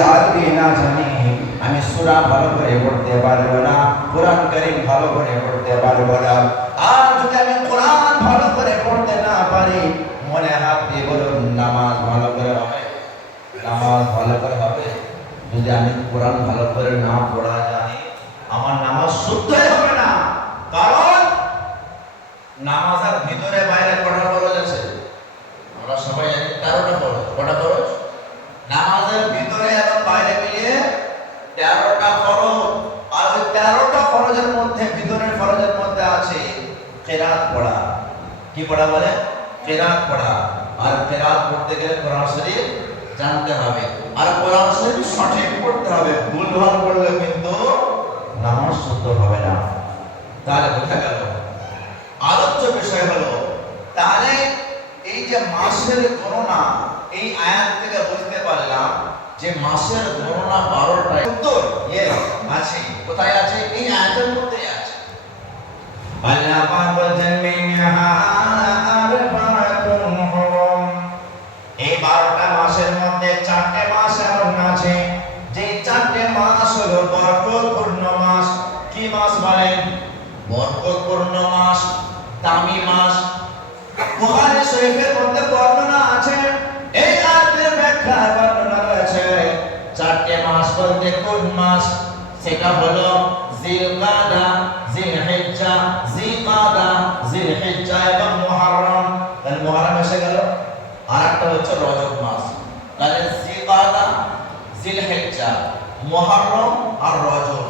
যদি না জানি আমি সূরা ভালো করে পড়তে পারবো না, কোরআন কারীম ভালো করে পড়তে পারবো না। আর যদি আমি কোরআন ভালো করে পড়তে না পারি, মনে হাত দিয়ে বলুন নামাজ ভালো করে হবে? নামাজ ভালো করে হবে? যদি আমি কোরআন ভালো করে না পড়া জানি, আমার নামাজ শুদ্ধই হবে না। কারণ নামাজের ভিতরে বাইরে কটা ফরজ আছে? আমরা সবাই জানি 13টা ফরজ। কটা ফরজ? নামাজের ভিতরে এবং বাইরে মিলিয়ে 13টা ফরজ। আর ওই 13টা ফরজের মধ্যে, ভিতরের ফরজের মধ্যে আছে কিরাত পড়া। কি পড়া বলে? কিরাত পড়া। আর কিরাত পড়তে গেলে কোরআন শরীফ জানতে হবে, আর কোরআন শরীফ সঠিক পড়তে হবে। ভুলভাল পড়লে কিন্তু নামাজ শুদ্ধ হবে না। তাহলে বোঝা গেল আলোচ্য বিষয় হলো, তাহলে এই যে মাসের গণনা, এই আয়াত থেকে বুঝতে পারলাম যে মাসের গণনা 12টা। উত্তর আছে। কোথায় আছে? এই আয়াতের মধ্যেই আছে। আল্লাহ পাক বলেন মিনহা আরবাতুন হুরুম। এই 12টা মাসের মধ্যে 4টে মাস এমন আছে যে 4টে মাস হলো বরকতপূর্ণ মাস। কি মাস বলেন? বরকতপূর্ণ মাস, দামি মাস। বুখারী শরীফের মধ্যে বর্ণনা আছে, এই আয়াতের ব্যাখ্যায় বর্ণনা রয়েছে 4টে মাস বলতে কোন মাস? সেটা হলো জিলকাদা, জিলহিজ্জা, জিলকাদা, জিলহিজ্জা এবং মুহররম। তাহলে মুহররম এসে গেল। আর একটা হচ্ছে রজব মাস। তাহলে জিলকাদা, জিলহিজ্জা, মুহররম আর রজব,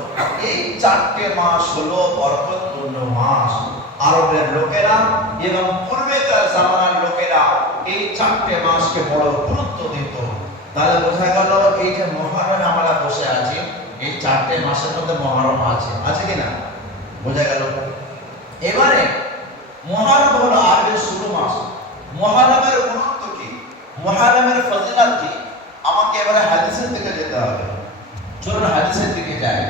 এই 4টে মাস হলো বরকতপূর্ণ মাস। আরবের লোকেরা এবং পূর্বেকার জামানার লোকেরা এই 4টে মাসকে বড় গুরুত্ব দিত। তাহলে বোঝা গেল এই যে মুহররমে আমরা বসে আছি, এই 4টে মাসের মধ্যে মুহররম আছে। আছে কি না? বোঝা গেল। এবারে মুহররম হলো আরবের শুরু মাস। মুহররমের গুরুত্ব কি, মুহররমের ফজিলত কি, আমাকে এবারে হাদিসের দিকে যেতে হবে। চলুন হাদিসের দিকে যাই।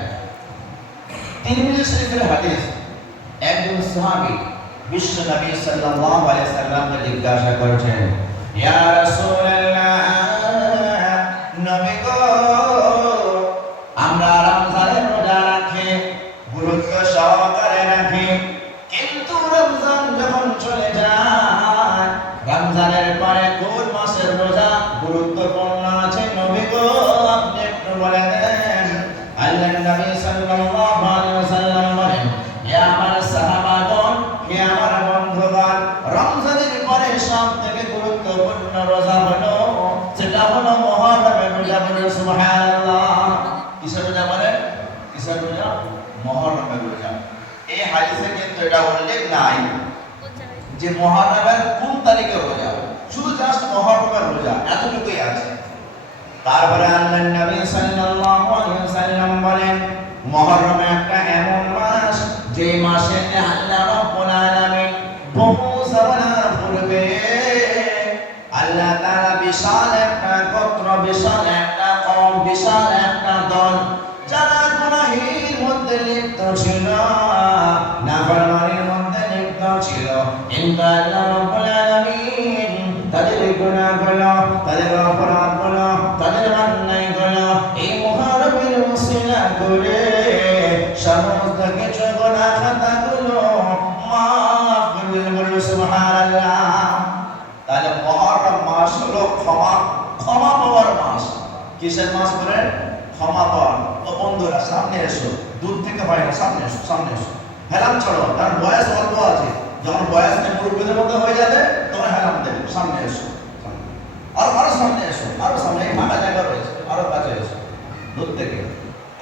তিরমিজি শরীফের হাদিস। একজন সাহাবী বিশ্ব নবী সাল্লাল্লাহু আলাইহি সাল্লামকে জিজ্ঞাসা করেছেন, ইয়া রাসূলুল্লাহ, নবী গো, আমরা রমজানের রোজা রাখি, গুরুত্ব সহকারে রাখি, কিন্তু রমজান যখন চলে যায়, রমজানের পরে কোন মাসের রোজা গুরুত্বপূর্ণ আছে নবী গো, আপনি একটু বলে দেন। আল্লাহর নবী সাল্লাল্লাহু আলাইহি ওয়াসাল্লাম বলেন, হে আমার সাহাবাগণ, হে আমার বন্ধুগণ, রমজানের পরে সবথেকে গুরুত্বপূর্ণ রোজা হলো, সেটা হলো মুহররমের রোজা। বলে সুবহানাল্লাহ। কিসের রোজা বলেন? কিসের রোজা? মুহররমের রোজা। এই হাদিসে কিন্তু এটা উল্লেখ নাই যে মুহররমের কোন তারিখে রোজা, শুধু জাস্ট মুহররমের রোজা, এতটুকুই আছে। তারপরে আল্লাহর নবী সাল্লাল্লাহু আলাইহি ওয়াসাল্লাম বলেন, মুহররম একটা এমন মাস যে মাসে আল্লাহ রাব্বুল আলামিন বহু জামানার পূর্বে আল্লাহ তাআলা বিশাল একটা গোত্র, বিশাল একটা কওম, বিশাল একটা দল, যারা গুনাহের মধ্যে লিপ্ত ছিল, নাফরমানির মধ্যে লিপ্ত ছিল, কিন্তু আল্লাহ রাব্বুল আলামিন তাদের গুনাহগুলো, তাদের অপরাধগুলো, তাদের অন্যায়গুলো এই মুহররমের ওসিলা করে সমস্ত কিছু গুনাহ খাতাগুলো মাফ করে দিলেন। সুবহানাল্লাহ। তাহলে মুহররম মাস হলো ক্ষমা পাওয়ার মাস। কিসের মাস বলেন? ক্ষমা পাওয়ার। তো বন্ধুরা সামনে এসো, দূর থেকে হয় না, সামনে এসো, সামনে এসো। হেলাম ছাড়ো, তার বয়স অল্প আছে, যখন বয়স নিয়ে মুরব্বীদের মধ্যে হয়ে যাবে তখন হেলাম দেবে। সামনে এসো, আরো সামনে এসো, আরো সামনে, ফাঁকা জায়গা রয়েছে, আরো কাছে এসো। দূর থেকে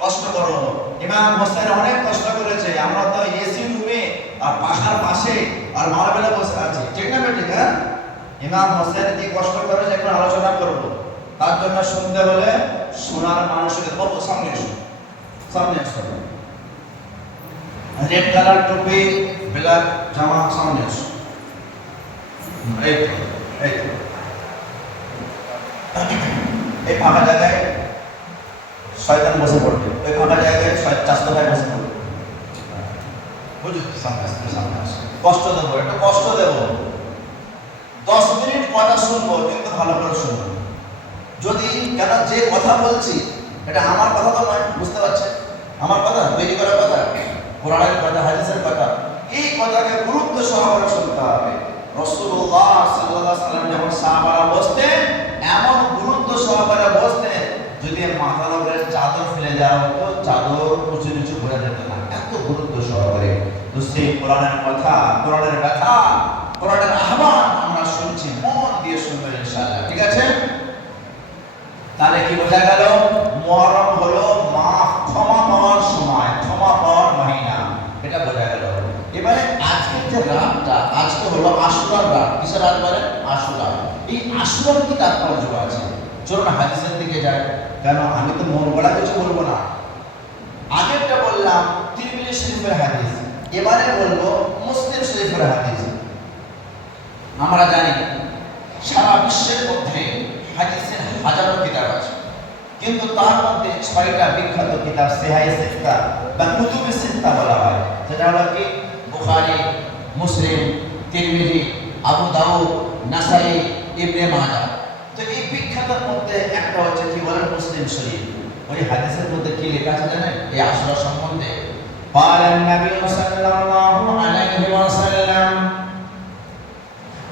কষ্ট করো। ইমাম হোসেন অনেক কষ্ট করেছে, আমরা তো এসি রুমে আর পাখার পাশে আর মারবেলে বসে আছি, ঠিক না বেঠিক? হ্যাঁ, ইমাম হোসেন কি কষ্ট করেছে এখন আলোচনা করবো। তার জন্য শুনতে হলে শোনার মানুষকে বলবো সামনে এসো, সামনে এসো। রেড কালার টুপি, ব্ল্যাক জামা, সামনে এসো। এই ফাঁকা জায়গায় শয়তান বসে পড়বে, ওই ফাঁকা জায়গায় চাষতো ভাই বসে পড়বে। বুঝলি? সামনে আসবে, সামনে আসবে। কষ্ট দেবো, একটু কষ্ট দেবো। 10 মিনিট কথা শুনবো, কিন্তু ভালো করে শুনবো। যদি কেন যে কথা বলছি এটা আমার কথা তো নয়, বুঝতে পারছেন? আমার কথা তৈরি করার কথা, কোরআনের কথা, হাদিসের কথা, এই কথাকে গুরুত্ব সহকারে শুনতে হবে। রাসূলুল্লাহ সাল্লাল্লাহু আলাইহি ওয়াসাল্লাম যখন সাহাবারা বসতেন এমন গুরুত্ব সহকারে বসতেন, যদি মাথার উপরে চাদর ফেলে দেওয়া হতো চাদর উঁচু নিচু ঘুরে যেত না, এত গুরুত্ব সহকারে। তো সেই কোরআনের কথা, কোরআনের ব্যথা, কোরআনের আহ্বান আমরা শুনছি, মন দিয়ে শুনবেন ইনশাআল্লাহ, ঠিক আছে? তাহলে কি বোঝা গেল? মুহররম হলো মাফ, ক্ষমা পাওয়ার সময়, ক্ষমা পাওয়ার মহিনা, এটা বোঝা গেল। এবারে আজকের যে রাতটা, আজকে হলো আশুরার রাত। কিসের রাত বলেন? আশুরা। এই আশুরার কি তাৎপর্য আছে? চলুন হাদিসের দিকে যাই। কেন আমি তো মন গড়া কিছু বলবো না। আগেরটা বললাম তিরমিজি শরীফের হাদিস, এবারে বলবো মুসলিম শরীফের হাদিস। আমরা জানি সারা বিশ্বের মধ্যে হাদিসের হাজারো কিতাব আছে, কিন্তু তার মধ্যে 6টা বিখ্যাত কিতাব সিহাহ সিত্তা বা কুতুবে সিত্তা বলা হয়, যেটা হলো কি বুখারী, মুসলিম, তিরমিজি, আবু দাউদ, নাসাই, ইবনে মাজাহ। তো এই বিখ্যাতের মধ্যে একটা হচ্ছে কি বলেন? মুসলিম শরীফ। ওই হাদিসের মধ্যে কি লেখা আছে জানেন এই আশুরা সম্বন্ধে? قال النبي صلى الله عليه وسلم,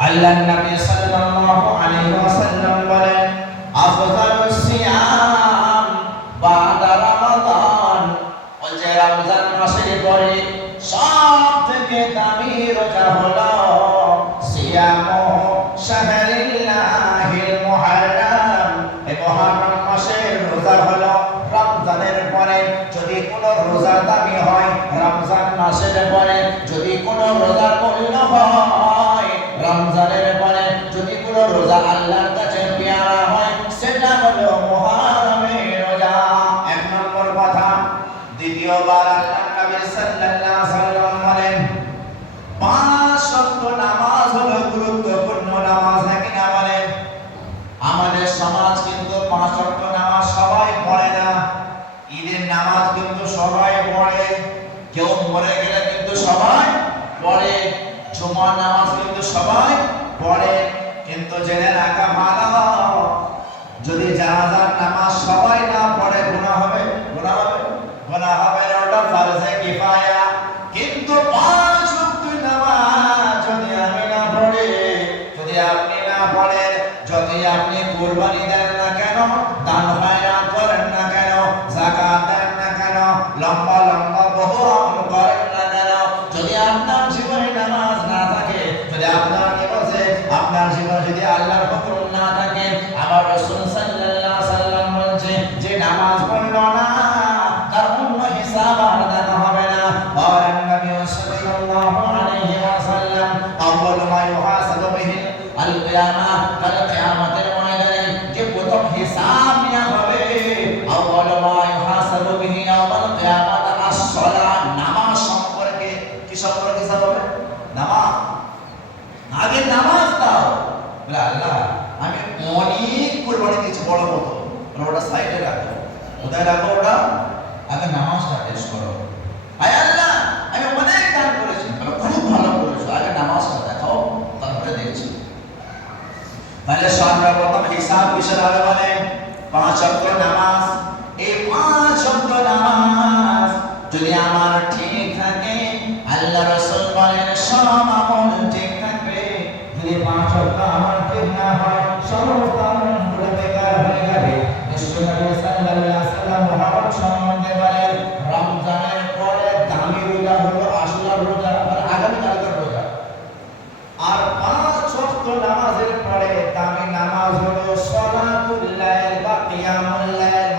আল্লাহর নবী সাল্লাল্লাহু আলাইহি ওয়াসাল্লাম বলেন, আফদালুস সিয়াম বাদা রমাদান, বলছে রমজান মাসের পরে সবথেকে দামি রোজা হলো সিয়াম শাহরিল্লাহিল মুহররম। এই মুহররম মাসের রোজা হলো রমজানের পরে। যদি কোনো রোজা দামি হয় রমজান মাসের পরে, যদি কোনো রোজার মূল্য হয় রমজানের পরে, যদি কোনো রোজা আল্লাহর কাছে পেয়ারা হয় সেটা হলো মুহররমের রোজা। এক নম্বর কথা। দ্বিতীয়বার আল্লাহর নবী সাল্লাল্লাহু আলাইহি ওয়াসাল্লাম বলেন, 5 ওয়াক্ত নামাজ হলো গুরুত্বপূর্ণ নামাজ, নাকি না বলেন? আমাদের সমাজ কিন্তু 5 ওয়াক্ত নামাজ সবাই পড়ে না। ঈদের নামাজ কিন্তু সবাই পড়ে, কেউ মরে গেলে কিন্তু সবাই পড়ে, জুমার নামাজ কিন্তু সবাই পড়ে। কিন্তু জেনে রাখা ভালো, যদি জানাজার নামাজ সবাই না পড়ে গুনাহ হবে, গুনাহ হবে, গুনাহ হবে না, ওটা ফরজে কিফায়া। কিন্তু 5 ওয়াক্ত নামাজ যদি আমি না পড়ি, যদি আপনি না পড়েন, যদি আপনি কুরবানি দেন না কেন, দান খয়রাত করেন না কেন, যাকাত দেন না কেন, লম্বা লম্বা বহু আমল করেন না কেন, যদি আপনার জীবনে নামাজ না থাকে, যদি আপনার নিবাসে আপনার জীবনে যদি আল্লাহর হুকুম না থাকে, আমার রাসূল সাল্লাল্লাহু আলাইহি ওয়াসাল্লাম বলেছে যে নামাজ পড়লো না তার কোনো হিসাব আর দেওয়া হবে না। আর নবী সাল্লাল্লাহু আলাইহি ওয়াসাল্লাম আউয়ালু মা ইউহাসাবু বিহি আল কিয়ামাহ, কাল কিয়ামতের ময়দানে যে প্রথম হিসাব নেওয়া হবে, আউয়ালু মা ইউহাসাবু বিহি ইয়াউমাল কিয়ামাত আস-সালাত, নামাজ সম্পর্কে। কি সম্পর্কে হিসাব হবে? নামাজ। আগে নামাজ দাও। বলে আল্লাহ আমি অনেক কুরবানি দিয়েছি বড় মতো, ওটা সাইডে রাখো, কোথায় রাখো? ওটা আগে নামাজটা পেশ করো। আয় আল্লাহ আমি অনেক দান করেছি, বলো খুব ভালো করেছো, আগে নামাজটা দেখাও, তারপরে দেখছি। তাহলে সর্বপ্রথম হিসাব কিসের হবে বলে? 5 ওয়াক্ত নামাজ। এই 5 ওয়াক্ত নামাজ যদি আমার ঠিক থাকে, আল্লাহ রাসূল বলেন সব আমল ঠিক থাকবে। যদি 5 ওয়াক্ত আমার ঠিক না হয়, সমস্ত আমলগুলো বেকার হয়ে যাবে। বিশ্বনবী সাল্লাল্লাহু আলাইহি ওয়াসাল্লাম মুহররম সম্বন্ধে বলেন, রমজানের পরে দামি রোজা হলো আশুরার রোজা, মানে আগামী কালকের রোজা। আর 5 ওয়াক্ত নামাজের পরে দামি নামাজ হলো সালাতুল লাইল বা কিয়ামুল লাইল,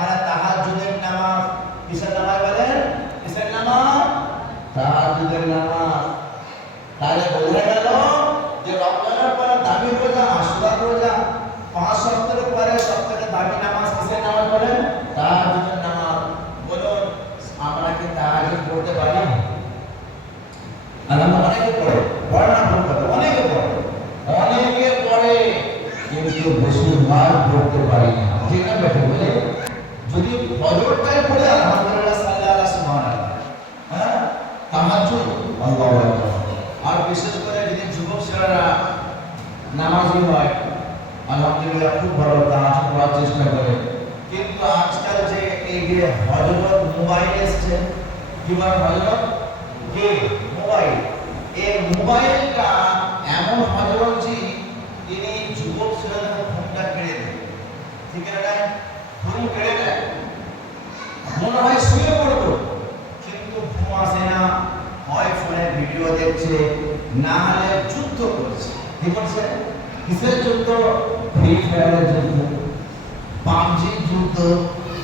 যে এই যে হযরত মোবাইল এসেছে, কি বলে হযরত কি মোবাইল, এই মোবাইলটা এমন হযরত জি তিনি যুবক ছেলেদের ফোনটা কেড়ে দেন, ঠিক আছে, ফোন কেড়ে দেয়, মনে হয় শুয়ে পড়বো কিন্তু ঘুম আসে না, হয় ফোনে ভিডিও দেখছে, না হলে যুদ্ধ করছে। কি করছে? কিসের যুদ্ধ? ফ্রি ফায়ারের যুদ্ধ, পাবজি যুদ্ধ,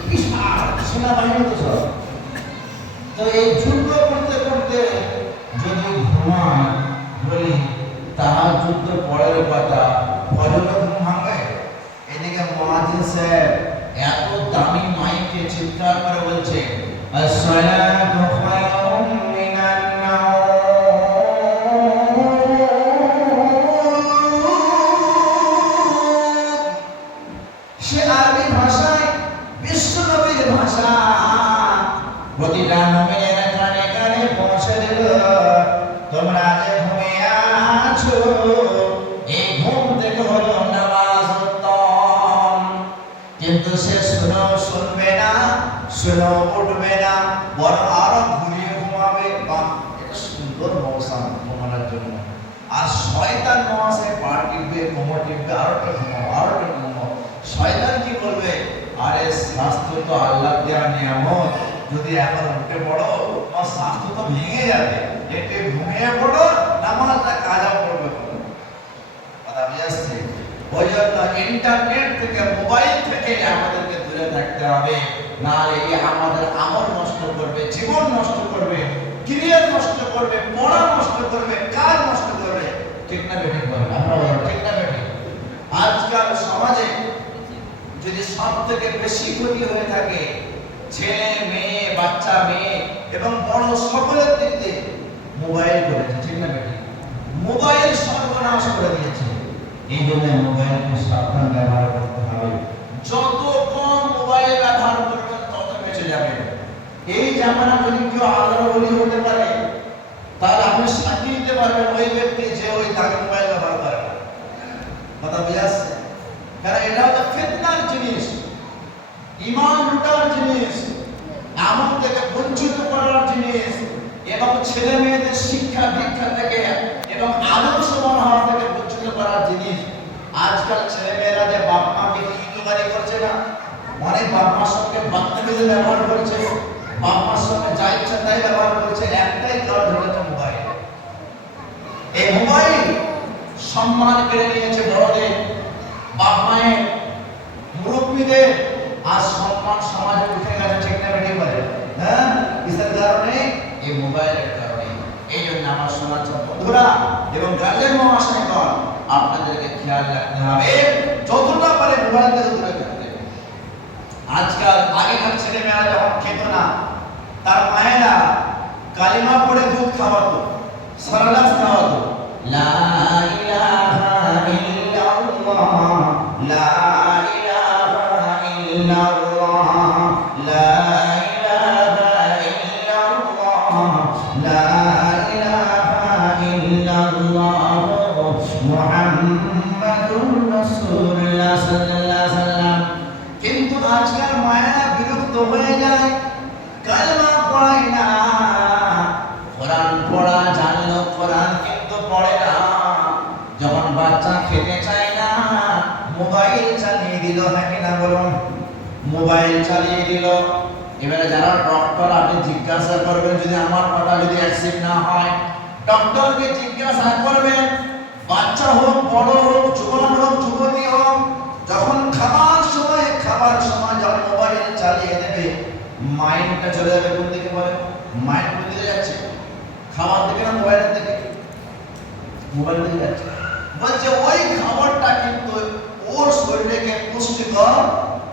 বিশাল সেনাবাহিনী তো সব। তো এই যুদ্ধ করতে করতে যদি ঘুমায় বলি তাহার যুদ্ধ পরের কথা, ফজরের ঘুম ভাঙবে। এদিকে মুয়াজ্জিন সাহেব এত দামি মাইকে চিৎকার করে বলছে আসসালাতু খায়রুম মিনান নাওম। সে আরবি ভাষায়, বিশ্ব নবীর ভাষা, প্রতিটা মুমিনের কানে কানে পৌঁছে দিল। তোমরা যে ঘুমিয়ে আছো, এই ঘুম থেকে হলো নামাজ উত্তম, কিন্তু সে শুনবে না, শুনে উঠবে না, বরং আরো ঘুরিয়ে ঘুমাবে। বাহ, এটা সুন্দর মৌসুম ঘুমানোর জন্য। আর শয়তান মহাশয় পা টিপবে, কোমর টিপবে, আরো একটা ঘুমাও, আরো একটা ঘুমাও। শয়তান কি বলবে? আরে স্বাস্থ্য তো আল্লাহ দেওয়া নিয়ামত, যদি এখন উঠে পড়ো তোমার স্বাস্থ্য তো ভেঙে যাবে, একটু ঘুমিয়ে পড়ো, নামাজটা কাজা পড়বে। কথা বুঝাচ্ছে? ওই জন্য ইন্টারনেট থেকে, মোবাইল থেকে আমাদেরকে দূরে থাকতে হবে, নাহলে এই আমাদের আমল নষ্ট করবে, জীবন নষ্ট করবে, ক্রিয়ার নষ্ট করবে, পড়া নষ্ট করবে, কাজ নষ্ট করবে। ঠিক না বেঠিক বলেন? আমরা বলেন ঠিক না বেঠিক? আজকাল সমাজে যদি সব থেকে বেশি ক্ষতি হয়ে থাকে ছেলে মেয়ে, বাচ্চা মেয়ে এবং বড় সকলের দিক দিয়ে মোবাইল করেছে, ঠিক না বেঠিক? মোবাইল সর্বনাশ করে দিয়েছে। এই জন্য মোবাইলকে সাবধান ব্যবহার করতে হবে। যত কম মোবাইল ব্যবহার করবেন তত বেঁচে যাবেন। এই জামানা যদি কেউ আল্লাহর ওলি হতে পারে, তাহলে আপনি সাক্ষী দিতে পারবেন ওই ব্যক্তি যে ওই দামি মোবাইল ব্যবহার করে। কথা বুঝাচ্ছে? কারণ এটা হচ্ছে ফিতনার জিনিস, ঈমান লুটার জিনিস, আমল থেকে বঞ্চিত করার জিনিস, এবং ছেলে মেয়েদের শিক্ষা দীক্ষা থেকে এবং আদর্শবান হওয়া থেকে বঞ্চিত করার জিনিস। আজকাল ছেলে মেয়েরা যে বাপ মাকে ইতুকারি করছে না, অনেক বাপ মার সঙ্গে বদতমিজি ব্যবহার করছে, বাপ মার সঙ্গে যা ইচ্ছা তাই ব্যবহার করছে, একটাই কারণ হচ্ছে মোবাইল। এই মোবাইল সম্মান কেড়ে নিয়েছে বড়দের, বাপ মায়ের, মুরব্বীদের। আর সম্মান সমাজে উঠে গেছে, ঠিক না বেঠিক বলে? হ্যাঁ, কিসের কারণে? এই মোবাইলের কারণে। এই জন্য আমার সমাজ বন্ধুরা এবং গার্জেন মহাশয়গণ, আপনাদেরকে খেয়াল রাখতে হবে, যতটা পারে মোবাইল থেকে দূরে থাকতে। আজকাল আগেকার ছেলে মেয়েরা যখন খেত না, তার মায়েরা কালিমা পড়ে দুধ খাওয়াতো, সারালাস খাওয়াতো, লা ইলাহা ইল্লাল্লাহ, লা ইলাহা ইল্লাল্লাহ, লা ইলাহা ইল্লাল্লাহ, লা ইলাহা ইল্লাল্লাহ, মুহাম্মাদুর রাসূলুল্লাহ সাল্লাল্লাহু আলাইহি ওয়াসাল্লাম। কিন্তু আজকাল মায়েরা বিরক্ত হয়ে যায়, কালেমা পড়ায় না, কোরআন পড়া জানলো, কোরআন কিন্তু পড়ে না। যখন বাচ্চা খেতে চায় না, মোবাইল চালিয়ে দিল, নাকি না বলুন? মোবাইল চালিয়ে দিল। এবারে যারা ডক্টর, আপনি জিজ্ঞাসা করবেন, যদি আমার কথা যদি অ্যাকসেপ্ট না হয়, ডক্টরকে জিজ্ঞাসা করবেন, বাচ্চা হোক, বড় হোক, যুবক হোক, যুবতী হোক, যখন খাবার সময় যখন মোবাইল চালিয়ে দেবে, মাইন্ডটা চলে যাবে কোন দিকে বলে? মাইন্ড কোন দিকে যাচ্ছে? খাবার দিকে না মোবাইলের দিকে? মোবাইল দিকে যাচ্ছে। বলছে ওই খাবারটা কিন্তু ওর শরীরে পুষ্টিকর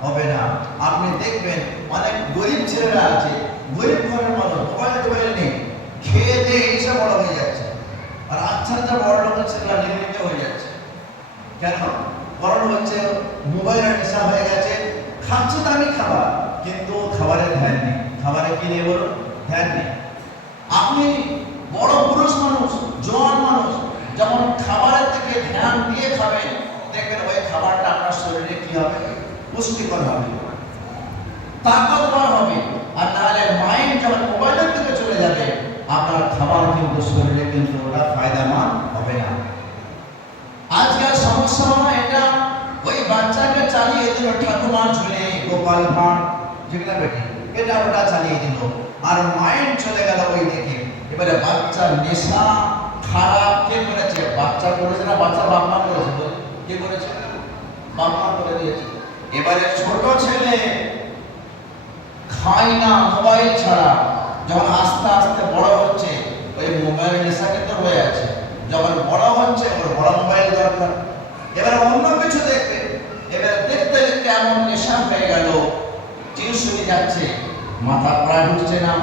হবে না। আপনি দেখবেন অনেক গরিব ছেলেরা আছে, গরিব ঘরের মানুষ, মোবাইল নেই, খেয়ে দিয়ে এসে বড় হয়ে যাচ্ছে। আর আচ্ছা বড় লোকের ছেলেরা নির্মিত হয়ে যাচ্ছে। কেন? কারণ হচ্ছে মোবাইলের নেশা হয়ে গেছে, খাচ্ছে দামি খাবার, কিন্তু খাবারের ধ্যান নেই। খাবারে কি নেই বলুন? ধ্যান নেই। আপনি বড় পুরুষ মানুষ, জোয়ান মানুষ, যখন খাবারের দিকে ধ্যান দিয়ে খাবেন, দেখবেন ওই খাবারটা আপনার শরীরে কি হবে? পুষ্টিকর হবে। তাকতবার হবে। আর নাহলে মাইন্ড যখন মোবাইলের দিকে চলে যাবে, আপনার খাবার কিন্তু শরীরে কিন্তু ওটা ফায়দামান হবে না। আজকের সমস্যা হলো এটা, ওই বাচ্চাকে চালিয়ে দিল ঠাকুমার ঝুলে, গোপাল ভাঁড় যেগুলা বেটি, এটা ওটা চালিয়ে দিল, আর মাইন্ড চলে গেল ওই দিকে। এবারে বাচ্চা নেশা খারাপ কে করেছে? বাচ্চা করেছে না বাচ্চা বাপ মা করেছে? বলে কে করেছে? বাপ মা করে দিয়েছে। এবারে ছোট ছেলে খায় না মোবাইল ছাড়া, যখন আস্তে আস্তে বড় হচ্ছে ওই মোবাইল নেশা কিন্তু হয়ে আছে, যখন বড় হচ্ছে ওর বড় মোবাইল দরকার, এবারে অন্য কিছু দেখবে, এবারে দেখতে দেখতে এমন নেশা হয়ে গেল, টিউশনি যাচ্ছে মাথা পড়া ঢুকছে না,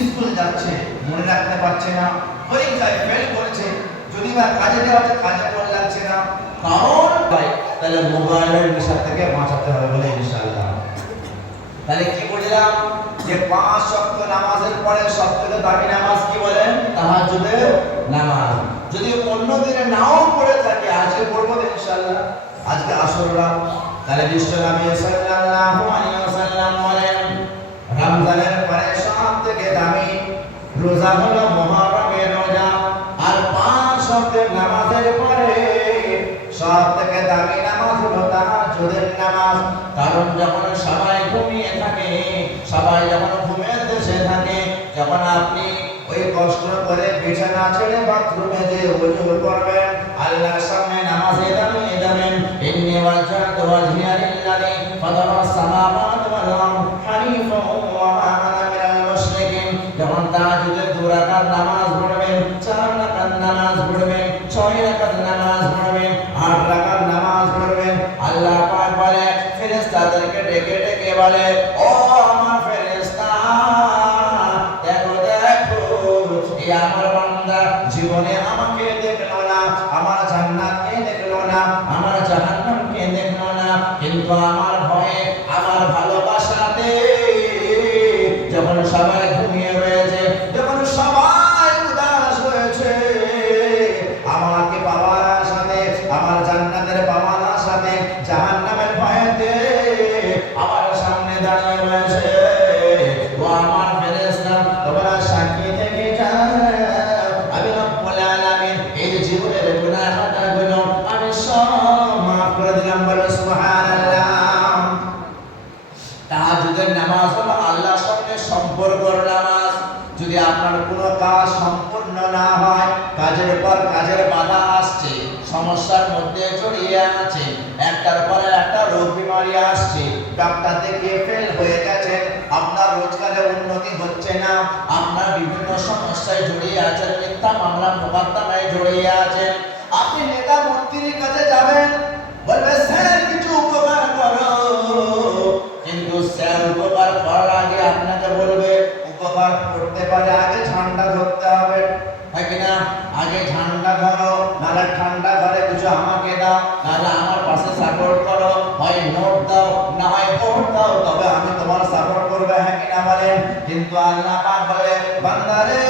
স্কুল যাচ্ছে মনে রাখতে পারছে না, পরীক্ষায় ফেল করেছে, যদি বা কাজে দেওয়া হচ্ছে কাজে মন লাগছে না, কারণ তাহলে মোবাইলের নেশা থেকে বাঁচাতে হবে বলে ইনশাআল্লাহ। তাহলে কি বললাম যে 5 ওয়াক্ত নামাজের পরে সবথেকে দামি নামাজ কি বলেন? তাহাজ্জুদের নামাজ। যদি অন্য দিনে নাও পড়ে থাকে, আজকে পড়বো ইনশাআল্লাহ, আজকে আসর রাত। তাহলে বিশ্বনবী সাল্লাল্লাহু আলাইহি ওয়াসাল্লাম বলেন রমজানের পরে সবথেকে দামি রোজা হলো মুহররমের রোজা, আর 5 ওয়াক্তের নামাজের পরে সবথেকে দামি নামাজ হলো তাহাজ্জুদের নামাজ। কারণ যখন সবাই ঘুমিয়ে থাকে, সবাই যখন ঘুমের দেশে থাকে, যখন আপনি ওই কষ্ট করে বিছানা ছেড়ে বাথরুমে যে ওযু করবেন, আল্লাহর সামনে নামাজে দাঁড়িয়ে যাবেন, ইন্নী ওয়াজহাতু ওয়াজহিয়া লিল্লাযী ফাতারাস সামাওয়াতি ওয়াল আরদ হানিফান ওয়া মা আনা মিনাল মুশরিকিন। যখন তাহাজ্জুদের 2 রাকাত নামাজ পড়বেন, 4 রাকাত নামাজ পড়বেন, 6 রাকাত নামাজ পড়বেন, 8 রাকাত নামাজ পড়বেন, আল্লাহ পাক বলে ফেরেশতাদেরকে ডেকে ডেকে বলে, ও আমার ফেরেশতা, দেখো দেখো এই আমার বান্দা জীবনে আমাকে দেখলো না, আমার জান্নাতকে দেখলো না, আমার জাহান্নামকে দেখলো না, কিন্তু আমার ভয়ে আমার ভালোবাসাতে যখন সবাই ঘুমিয়ে রয়েছে, যখন সবাই উদাস হয়েছে, আমাকে পাওয়ার আশাতে, আমার জান্নাতের পাওয়ার আশাতে জাহান্নামের ভয়েতে আমার সামনে দাঁড়িয়ে রয়েছে, ও আমার ফেরেশতা তোমরা সাক্ষী থেকে যাও, আমি রব্বুল আলামিন এই জীবনের গুনাহ খাতাগুলো আমি সব মাফ করে দিলাম। বলো সুবহানাল্লাহ। তাহাজ্জুদের নামাজ হলো আল্লাহর সঙ্গে সম্পর্কের নামাজ। যদি আপনার কোনো কাজ সম্পূর্ণ না হয়, কাজের পর কাজের বাধা আসছে, সমস্যার মধ্যে জড়িয়ে আছে, একটার পর একটা রোগ বিমারি আসছে, ডাক্তার দেখিয়ে ফেল হয়ে গেছেন, আপনার রোজগারে উন্নতি হচ্ছে না, আপনার বিভিন্ন সমস্যায় জড়িয়ে আছেন, মিথ্যা মামলা মোকদ্দমায় জড়িয়ে আছেন, আপনি নেতা মন্ত্রীর কাছে যাবেন, বলবে স্যার কিছু উপকার করো, কিন্তু স্যার উপকার করার আগে আপনাকে বলবে উপকার করতে পারে আগে ঝান্ডা ধরতে হবে, হয় কিনা? আগে ঝান্ডা ধরো, নাহলে ঠান্ডা ঘরে কিছু আমাকে দাও, নাহলে আমার পাশে সাপোর্ট করো, হয় নোট দাও, না হয় ভোট দাও, তবে আমি তোমার সাপোর্ট করবো, হ্যাঁ কিনা বলেন? কিন্তু আল্লাহ পাক বলে বান্দারে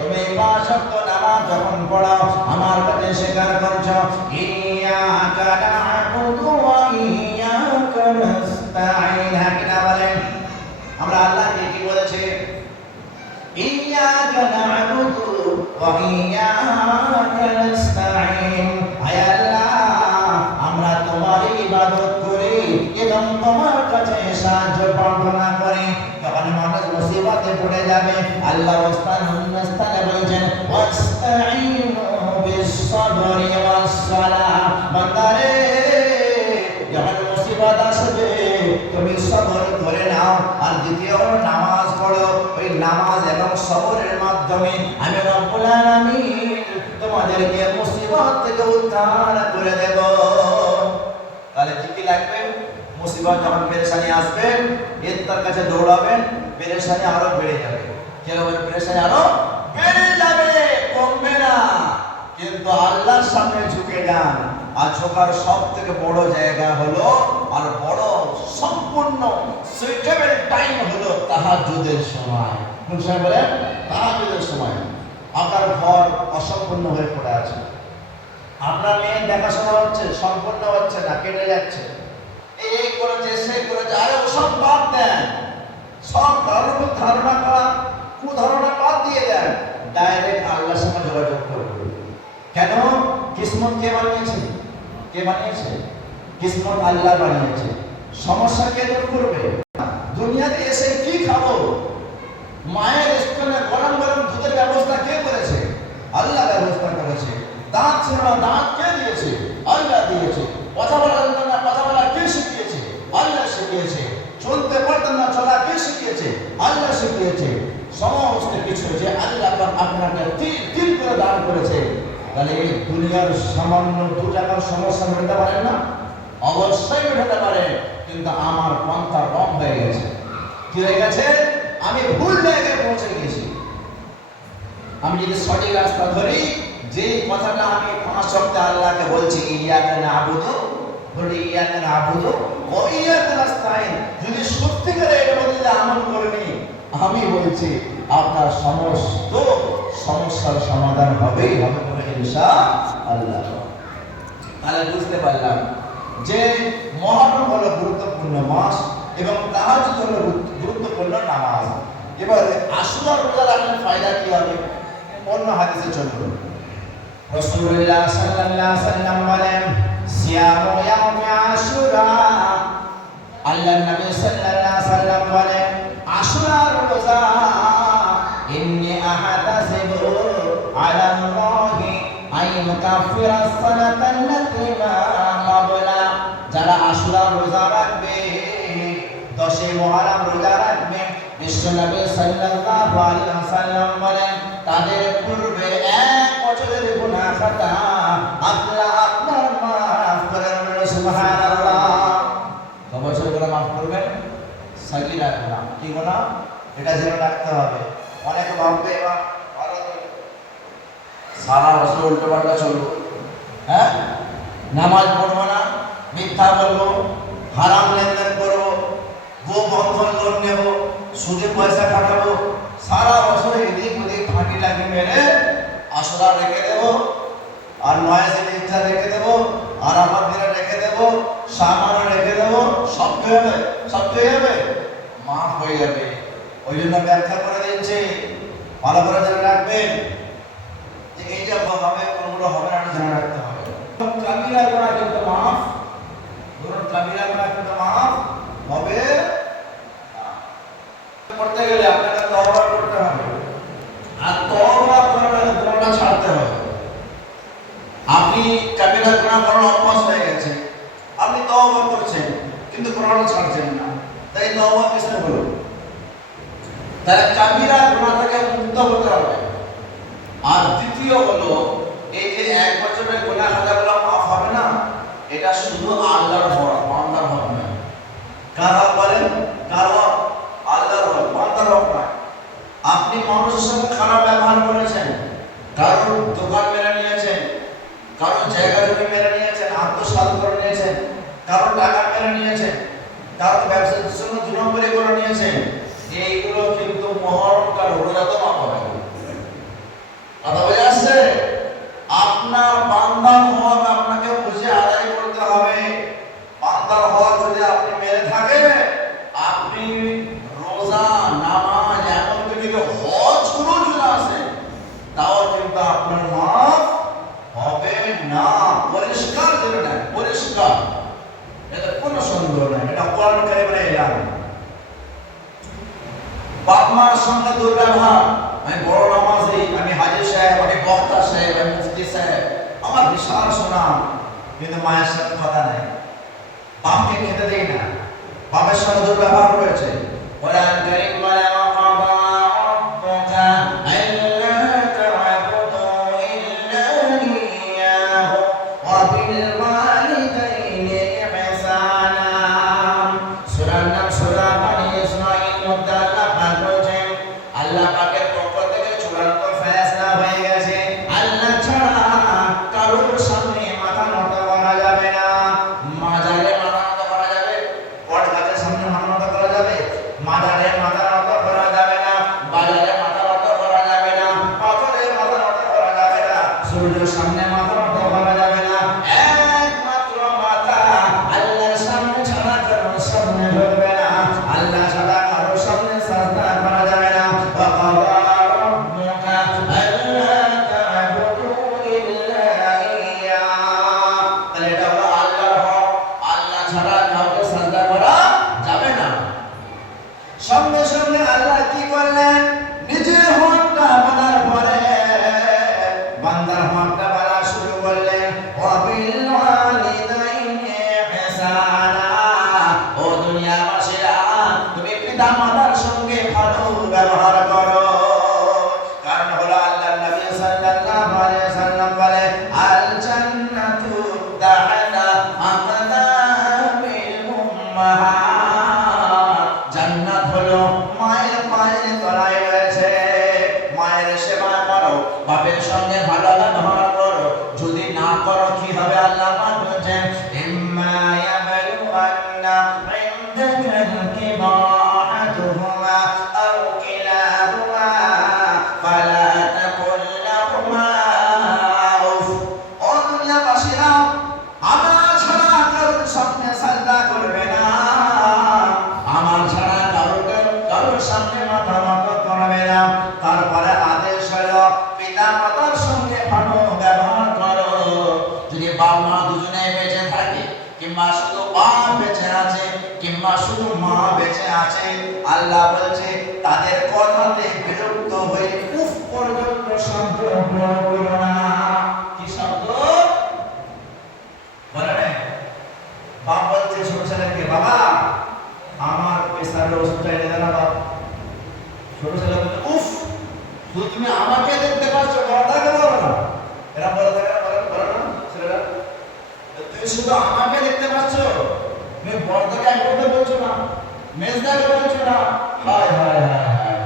তুমি 5 ওয়াক্ত নামাজ যখন পড়াও, আমার কাছে স্বীকার করছো ইয়াকা না'বুদু ওয়া ইয়াকা নাস্তাঈন, হ্যাঁ কিনা বলেন? আমরা আল্লাহকে কি বলেছে? ইয়াকা না'বুদু ওয়া ইয়াকা নাস্তাঈন, আয় আল্লাহ আমরা তোমার ইবাদত করি এবং তোমার কাছে সাহায্য প্রার্থনা করি। যখন মানুষ মুসিবতে পড়ে যাবে, আল্লাহ ওয়াস্তানে বলেছেন ওয়াস্তাঈনু বিস-সাবরি ওয়াস-সালাহ, বান্দারে যখন মুসিবত আসবে তুমি সবর করে নাও, আর দ্বিতীয় নামাজ পড়ো, ওই নামাজ এবং সবরের মাধ্যমে আমি রব্বুল আলামিন তোমাদেরকে মুসিবত থেকে উদ্ধার করে দেব। তাহলে কি লাগবে? মুসিবত যখন পেরেশানি আসবে, তার কাছে দৌড়াবেন, পেরেশানি আরো বেড়ে যাবে, কেন বলে পেরেশানি আরো বেড়ে যাবে, কমবে না। কিন্তু আল্লাহর সামনে ঝুঁকে যান, আর ঝোঁকার সব থেকে বড় জায়গা হলো, আর বড় সম্পূর্ণ সুইটেবল টাইম হলো তাহাজ্জুদের সময়। কোন সময় বলেন? তাহাজ্জুদের সময়। আপনার ঘর অসম্পূর্ণ হয়ে পড়ে আছে, আপনার মেয়ে দেখাশোনা হচ্ছে, সম্পূর্ণ হচ্ছে না, কেটে যাচ্ছে, এই করেছে সে করেছে, আরে ওসব বাদ দেন, সব ধারণা করা কুধারণা বাদ দিয়ে দেন, ডাইরেক্ট আল্লাহর সঙ্গে যোগাযোগ করুন। কেন? কিসমত কে বানিয়েছে? কে বানিয়েছে? কিসমত আল্লাহ বানিয়েছে। সমস্যা কে দূর করবে? দুনিয়াতে এসে কি খাবো, মায়ের স্তনে গরম গরম দুধের ব্যবস্থা কে করেছে? আল্লাহ ব্যবস্থা করেছে। দাঁত ছিল না, দাঁত কে দিয়েছে? আল্লাহ দিয়েছে। কথা বলা যেত না, কথা বলা কে শিখিয়েছে? আল্লাহ শিখিয়েছে। চলতে পারতেন না, চলা কে শিখিয়েছে? আল্লাহ শিখিয়েছে। সমস্ত কিছু যে আল্লাহ আপনাকে তিল তিল করে দান করেছে, তাহলে এই দুনিয়ার সামান্য 2 টাকার সমস্যা মেটাতে পারেন না? অবশ্যই মেটাতে পারেন, কিন্তু আমার পন্থা কম হয়ে গেছে। কি হয়ে গেছে? আমি ভুল জায়গায় পৌঁছে গেছি। আমি যদি সঠিক রাস্তা ধরি, যে কথাটা আমি 5 ওয়াক্ত আল্লাহকে বলছি, ইয়াকা নাবুদু, বলি ইয়াকা নাবুদু ওয়া ইয়াকা নাস্তাইন, যদি সত্যিকারে এর মধ্যে আমল করেনি, আমি বলছি আপনার সমস্ত সমস্যার সমাধান হবেই হবে বলে ইনশাআল্লাহ। তাহলে বুঝতে পারলাম যে মুহররম হলো গুরুত্বপূর্ণ মাস এবং তাহাজ্জুদ হলো গুরুত্বপূর্ণ নামাজ। এবারে আশুরা রোজা রাখলে ফায়দা কি হবে? অন্য হাদিসে চলুন। রাসূলুল্লাহ সাল্লাল্লাহু আলাইহি ওয়াসাল্লাম বলেন, সিয়ামু ইয়াউমি আশুরা, আল্লাহর নবী সাল্লাল্লাহু আলাইহি ওয়াসাল্লাম বলেন, আশুরা রোজা, ইন্নী আহাতাসিবু আলা আল্লাহি আই মুকাফিরাস সানাতাল্লাতী মা ক্বাবলা, যারা আশুরা রোজা রাখবে, 10 মুহররম রোজা রাখবে, বিশ্বনবী সাল্লাল্লাহু আলাইহি ওয়াসাল্লাম বলেন, তাদের পূর্বে 1 বছরের গুনাহ খাতা আল্লাহ আপনার মাফ করে দেবেন। সুবহানাল্লাহ। কত বছরের গুনাহ মাফ করবেন? সাগীরা গুনাহ। কি গুনাহ? এটা জেনে রাখতে হবে। অনেকে ভাববে এবার সারা বছর উল্টোপাল্টা চলবো, হ্যাঁ, নামাজ পড়বো না, মিথ্যা বলবো, হারাম লেনদেন করবো, গোবন্ধন লোন নেব, সুদে পয়সা কাটাবো, সারা বছর এদিক ওদিক ফাঁকি টাকি মেরে আশুরা রেখে দেবো, আর 9 জিলহিজ্জা রেখে দেবো, আর আমার দিনে রেখে দেবো, শাবানে রেখে দেবো, সব কি হবে? সব কি হবে? মাফ হয়ে যাবে। ওই জন্য ব্যাখ্যা করে দিচ্ছি, ভালো করে জেনে রাখবেন যে এই যে হবে কোনগুলো হবে না, জেনে রাখতে হবে। কাবিরা গুনাহ কিন্তু মাফ, ধরুন কাবিরা গুনাহ কিন্তু মাফ হবে না। করতে গেলে আপনাকে তওবা করতে হবে, আর তওবা করার আগে গুনাহটা ছাড়তে হবে। আপনি কাবিরা গুনাহ করার অভ্যাস হয়ে গেছে, আপনি তওবা করছেন কিন্তু গুনাহটা ছাড়ছেন না, তাই তওবা কিসে হলো? তাহলে কাবিরা গুনাহ থেকে মুক্ত হতে হবে। আর দ্বিতীয় হলো, এই যে 1 বছরের গুনাহ খাতাগুলো মাফ হবে না, এটা শুধু আল্লাহর হক, বান্দার হক না। কার হক বলেন? কার হক? আল্লাহর হক, বান্দার হক না। আপনি মানুষের সঙ্গে খারাপ ব্যবহার করেছেন, কারোর দোকান মেরে নিয়েছেন, কারোর জায়গা জমি মেরে নিয়েছেন, আত্মসাৎ করে নিয়েছেন, কারোর টাকা মেরে নিয়েছেন, কারোর ব্যবসার জন্য 2 নম্বরি করে নিয়েছেন, এইগুলো কিন্তু মুহররমকার রোজা তো মাফ হবে না। কথা বোঝা যাচ্ছে? আপনার বান্দার হক আপনাকে বুঝে আদায় করতে হবে। বান্দার হক যদি আপনি মেরে থাকেন, আপনি রোজা, নামাজ, এমনকি যদি হজ করে চলে আসে, তাও কিন্তু আপনার মাফ হবে না। পরিষ্কার জেনে নেন, পরিষ্কার, এটা কোনো সন্দেহ নাই, এটা কোরআন কারিমের এলান। বাপ মার সঙ্গে দুর্ব্যবহার, আমি বড় নামাজি, আমি হাজী সাহেব, আমি বক্তা সাহেব, আমি মুফতি সাহেব, আমার বিশাল সুনাম, কিন্তু মায়ের সাথে কথা নাই, বাপকে খেতে দেই না, বাপের সঙ্গে দুর্ব্যবহার করেছে। কোরআন কারীম বলে, ওয়াকাদা রাব্বুকা আল্লা তা'বুদু ইল্লা ইয়্যাহু ওয়া বিল ওয়ালিদাইনি ইহসানা। সূরার নাম সূরা বনী ইসরাঈল। মধ্যে আল্লাহ পাক বলেছেন, আল্লাহ পাকের পক্ষ থেকে চূড়ান্ত ফয়সালা হয়ে গেছে, আল্লাহ ছাড়া কারোর সামনে মাথা নত করা যাবে না। মাজারে মাথা নত করা যাবে, বট গাছের সামনে মাথা নত করা যাবে, মাজারে মাথা নত করা যাবে না, বাজারে মাথা নত করা যাবে না, পাথরে মাথা নত করা যাবে না, সূর্যের সামনে মাথা নত করা যাবে না। একমাত্র মাথা আল্লাহর সামনে ছাড়া পিতা মাতার সঙ্গে ভালো ব্যবহার করো। কারণ হলো আল্লাহ নবী সাল্লাল্লাহু আলাইহি ওয়াসাল্লাম বলে আল জান্নাতু তাহতা আকদামিল উম্মাহাত, জান্নাত হলো মায়ের পায়ের তলায় রয়েছে। মায়ের সেবা করো, বাপের সঙ্গে ভালো ব্যবহার করো। যদি না করো কি হবে? আল্লাহ পাক বলেন ইম্মা ইয়াবলুগান্না ইনদাকাল কিবারা আহাদুহুমা আও কিলাহুমা ফালা তাকুল লাহুমা উফ। ও দুনিয়াবাসীরা, আমার ছাড়া কারোর সামনে সাজদা করবে না, আমার ছাড়া কারোর সামনে মাথা নত করবে না। তারপরে আদেশ হলো পিতা মাতার সঙ্গে ভালো ব্যবহার করো। যদি বাবা মা দুজনে বেঁচে থাকে, কিংবা শুধু বাপ বেঁচে আছে, কিংবা শুধু মা বেঁচে আছে, আল্লাহ বলছে তাদের কথাতে বিরক্ত হয়ে উফ পর্যন্ত শব্দ প্রয়োগ করো না। কি শব্দ বলেন? বাপ বলছে ছোট ছেলেকে, বাবা আমার প্রেসারের ওষুধটা এনে দেন না। বাপ ছোট ছেলে বলছে উফ, শুধু তুমি আমাকে দেখতে পাচ্ছ, বড়দাকে বলো না। এরা বড়দাকে বলো না ছেলেরা, তুমি শুধু আমাকে দেখতে পাচ্ছ, তুমি বড়দাকে বলতে বলছো না, মেজদাকে বলছো না। হায় হায় হায় হায়,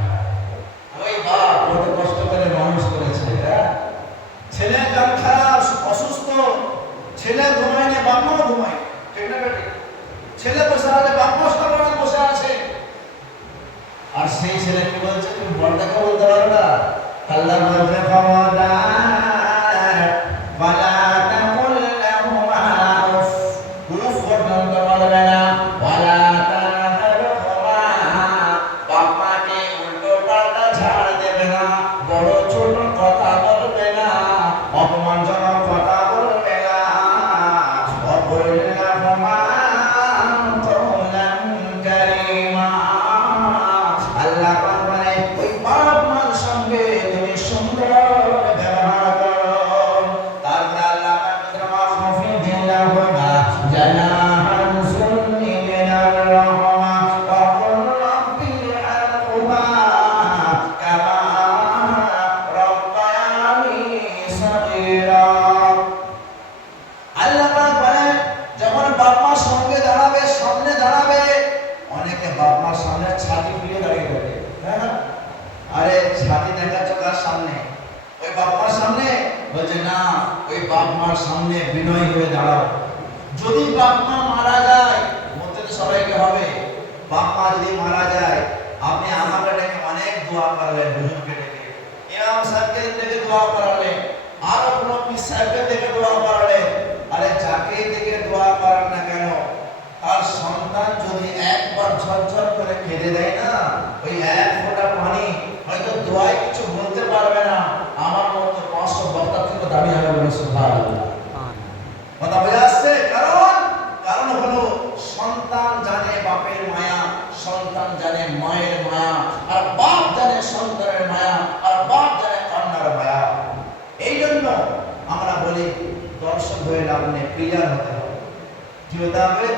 ওই বাপ কত কষ্ট করে মানুষ করেছে। ছেলে কান খারাপ, অসুস্থ, ছেলে ঘুমায় না, বাপ মাও ঘুমায়, ঠিক না বেটি? ছেলে বসে আছে, বাপ মা সারাদিন বসে আছে, আর সেই ছেলে কি বলছে? তুমি বড়দাকে বলতে পারো না। আল্লাহ বলছে খবরদার, ওয়ালা তাকুল লাহুমা উফ, উফ পর্যন্ত বলবে না। ওয়ালা তানহারহুমা, বাপ মাকে উল্টো পাল্টা ঝাড় দেবে না, বড় ছোট কথা বলবে না, অপমানজনক কথা বলবে না। ওয়াকুল লাহুমা কওলান কারীমা, আল্লাহ পাক বলে ওই বাপ মার সঙ্গে তুমি সুন্দর ব্যবহার করো। তারপরে আল্লাহ পাক তোমার খাফিদিল্লাহুমা জানাহান সুন্নি মিনার রাহমা ওয়া কুল রাব্বি আরহুমা কামা রাব্বায়ানি সগীরা। আল্লাহ পাক বলে যখন বাপ মার সঙ্গে দাঁড়াবে, সামনে দাঁড়াবে, অনেকে বাপ মার সামনে ছাতি ফিরে দাঁড়িয়ে থাকে। হ্যাঁ, আরে ছাতি দেখাচ্ছ কার সামনে? ওই বাপ মার সামনে? বলছে না, ওই বাপ মার সামনে বিনয় হয়ে দাঁড়াও। যদি বাপ মা মারা যায়, বলতে তো সবাইকে হবে, বাপ মা যদি মারা যায়, আপনি আমাকে ডেকে অনেক দোয়া করালেন, হুজুরকে ডেকে, ইমাম সাহেবকে ডেকে দোয়া করালেন, আরো কোনো পীর সাহেবকে ডেকে দোয়া করালেন। আরে যাকে ডেকে দোয়া করান না কেন, তার সন্তান যদি একবার ঝরঝর করে কেঁদে দেয় না, ওই এক ফোঁটা পানি হয়তো দোয়ায় কিছু বলতে পারবে না, আমার মতো 500 বক্তা থেকে দাবি হবে বলে সুবহানাল্লাহ। কথা বোঝা আসছে? কারণ হলো সন্তান জানে বাপের মায়া, সন্তান জানে মায়ের মায়া, আর বাপ জানে সন্তানের মায়া, আর বাপ জানে কন্যার মায়া। এই জন্য আমরা বলি দর্শক হয়ে লাভ নেই, ক্লিয়ার হতে হবে। কি হতে হবে?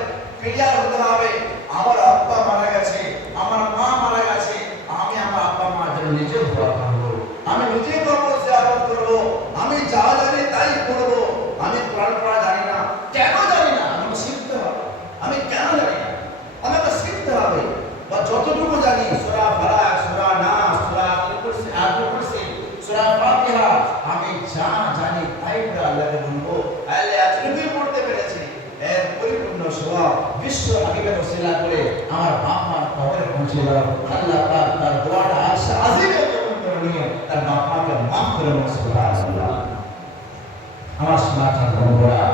ক্লিয়ার হতে হবে। আমার আব্বা মারা গেছে, আমার মা মারা গেছে, আমি আমার আব্বা মার জন্য নিজে দোয়া করবো, আমি নিজে কবর জিয়ারত করবো, আমি যা জানি তাই করবো। আমি কোরআন পড়া জানি না, কেন জানি না? আমাকে শিখতে হবে। আমি কেন জানি না? আমাকে শিখতে হবে। বা যতটুকু জানি, সূরা ফালাক, সূরা নাস, সূরা আয়াতুল কুরসি, সূরা ফাতিহা, আমি যা জানি তাই পড়ে আল্লাহকে বলবো, আল্লাহ এতটুকুই পড়তে পেরেছি, এর পরিপূর্ণ সওয়াব বিশ্ব হাবিবের ওসিলা করে আমার বাপ মার কবরে পৌঁছে দাও। আল্লাহ পাক তার দোয়াটা আরশে আজিমে কবুল করে নিয়ে তার বাপ মাকে মাফ করে দাও। সুবহানাল্লাহ। আমার সোনার ছাত্ররা,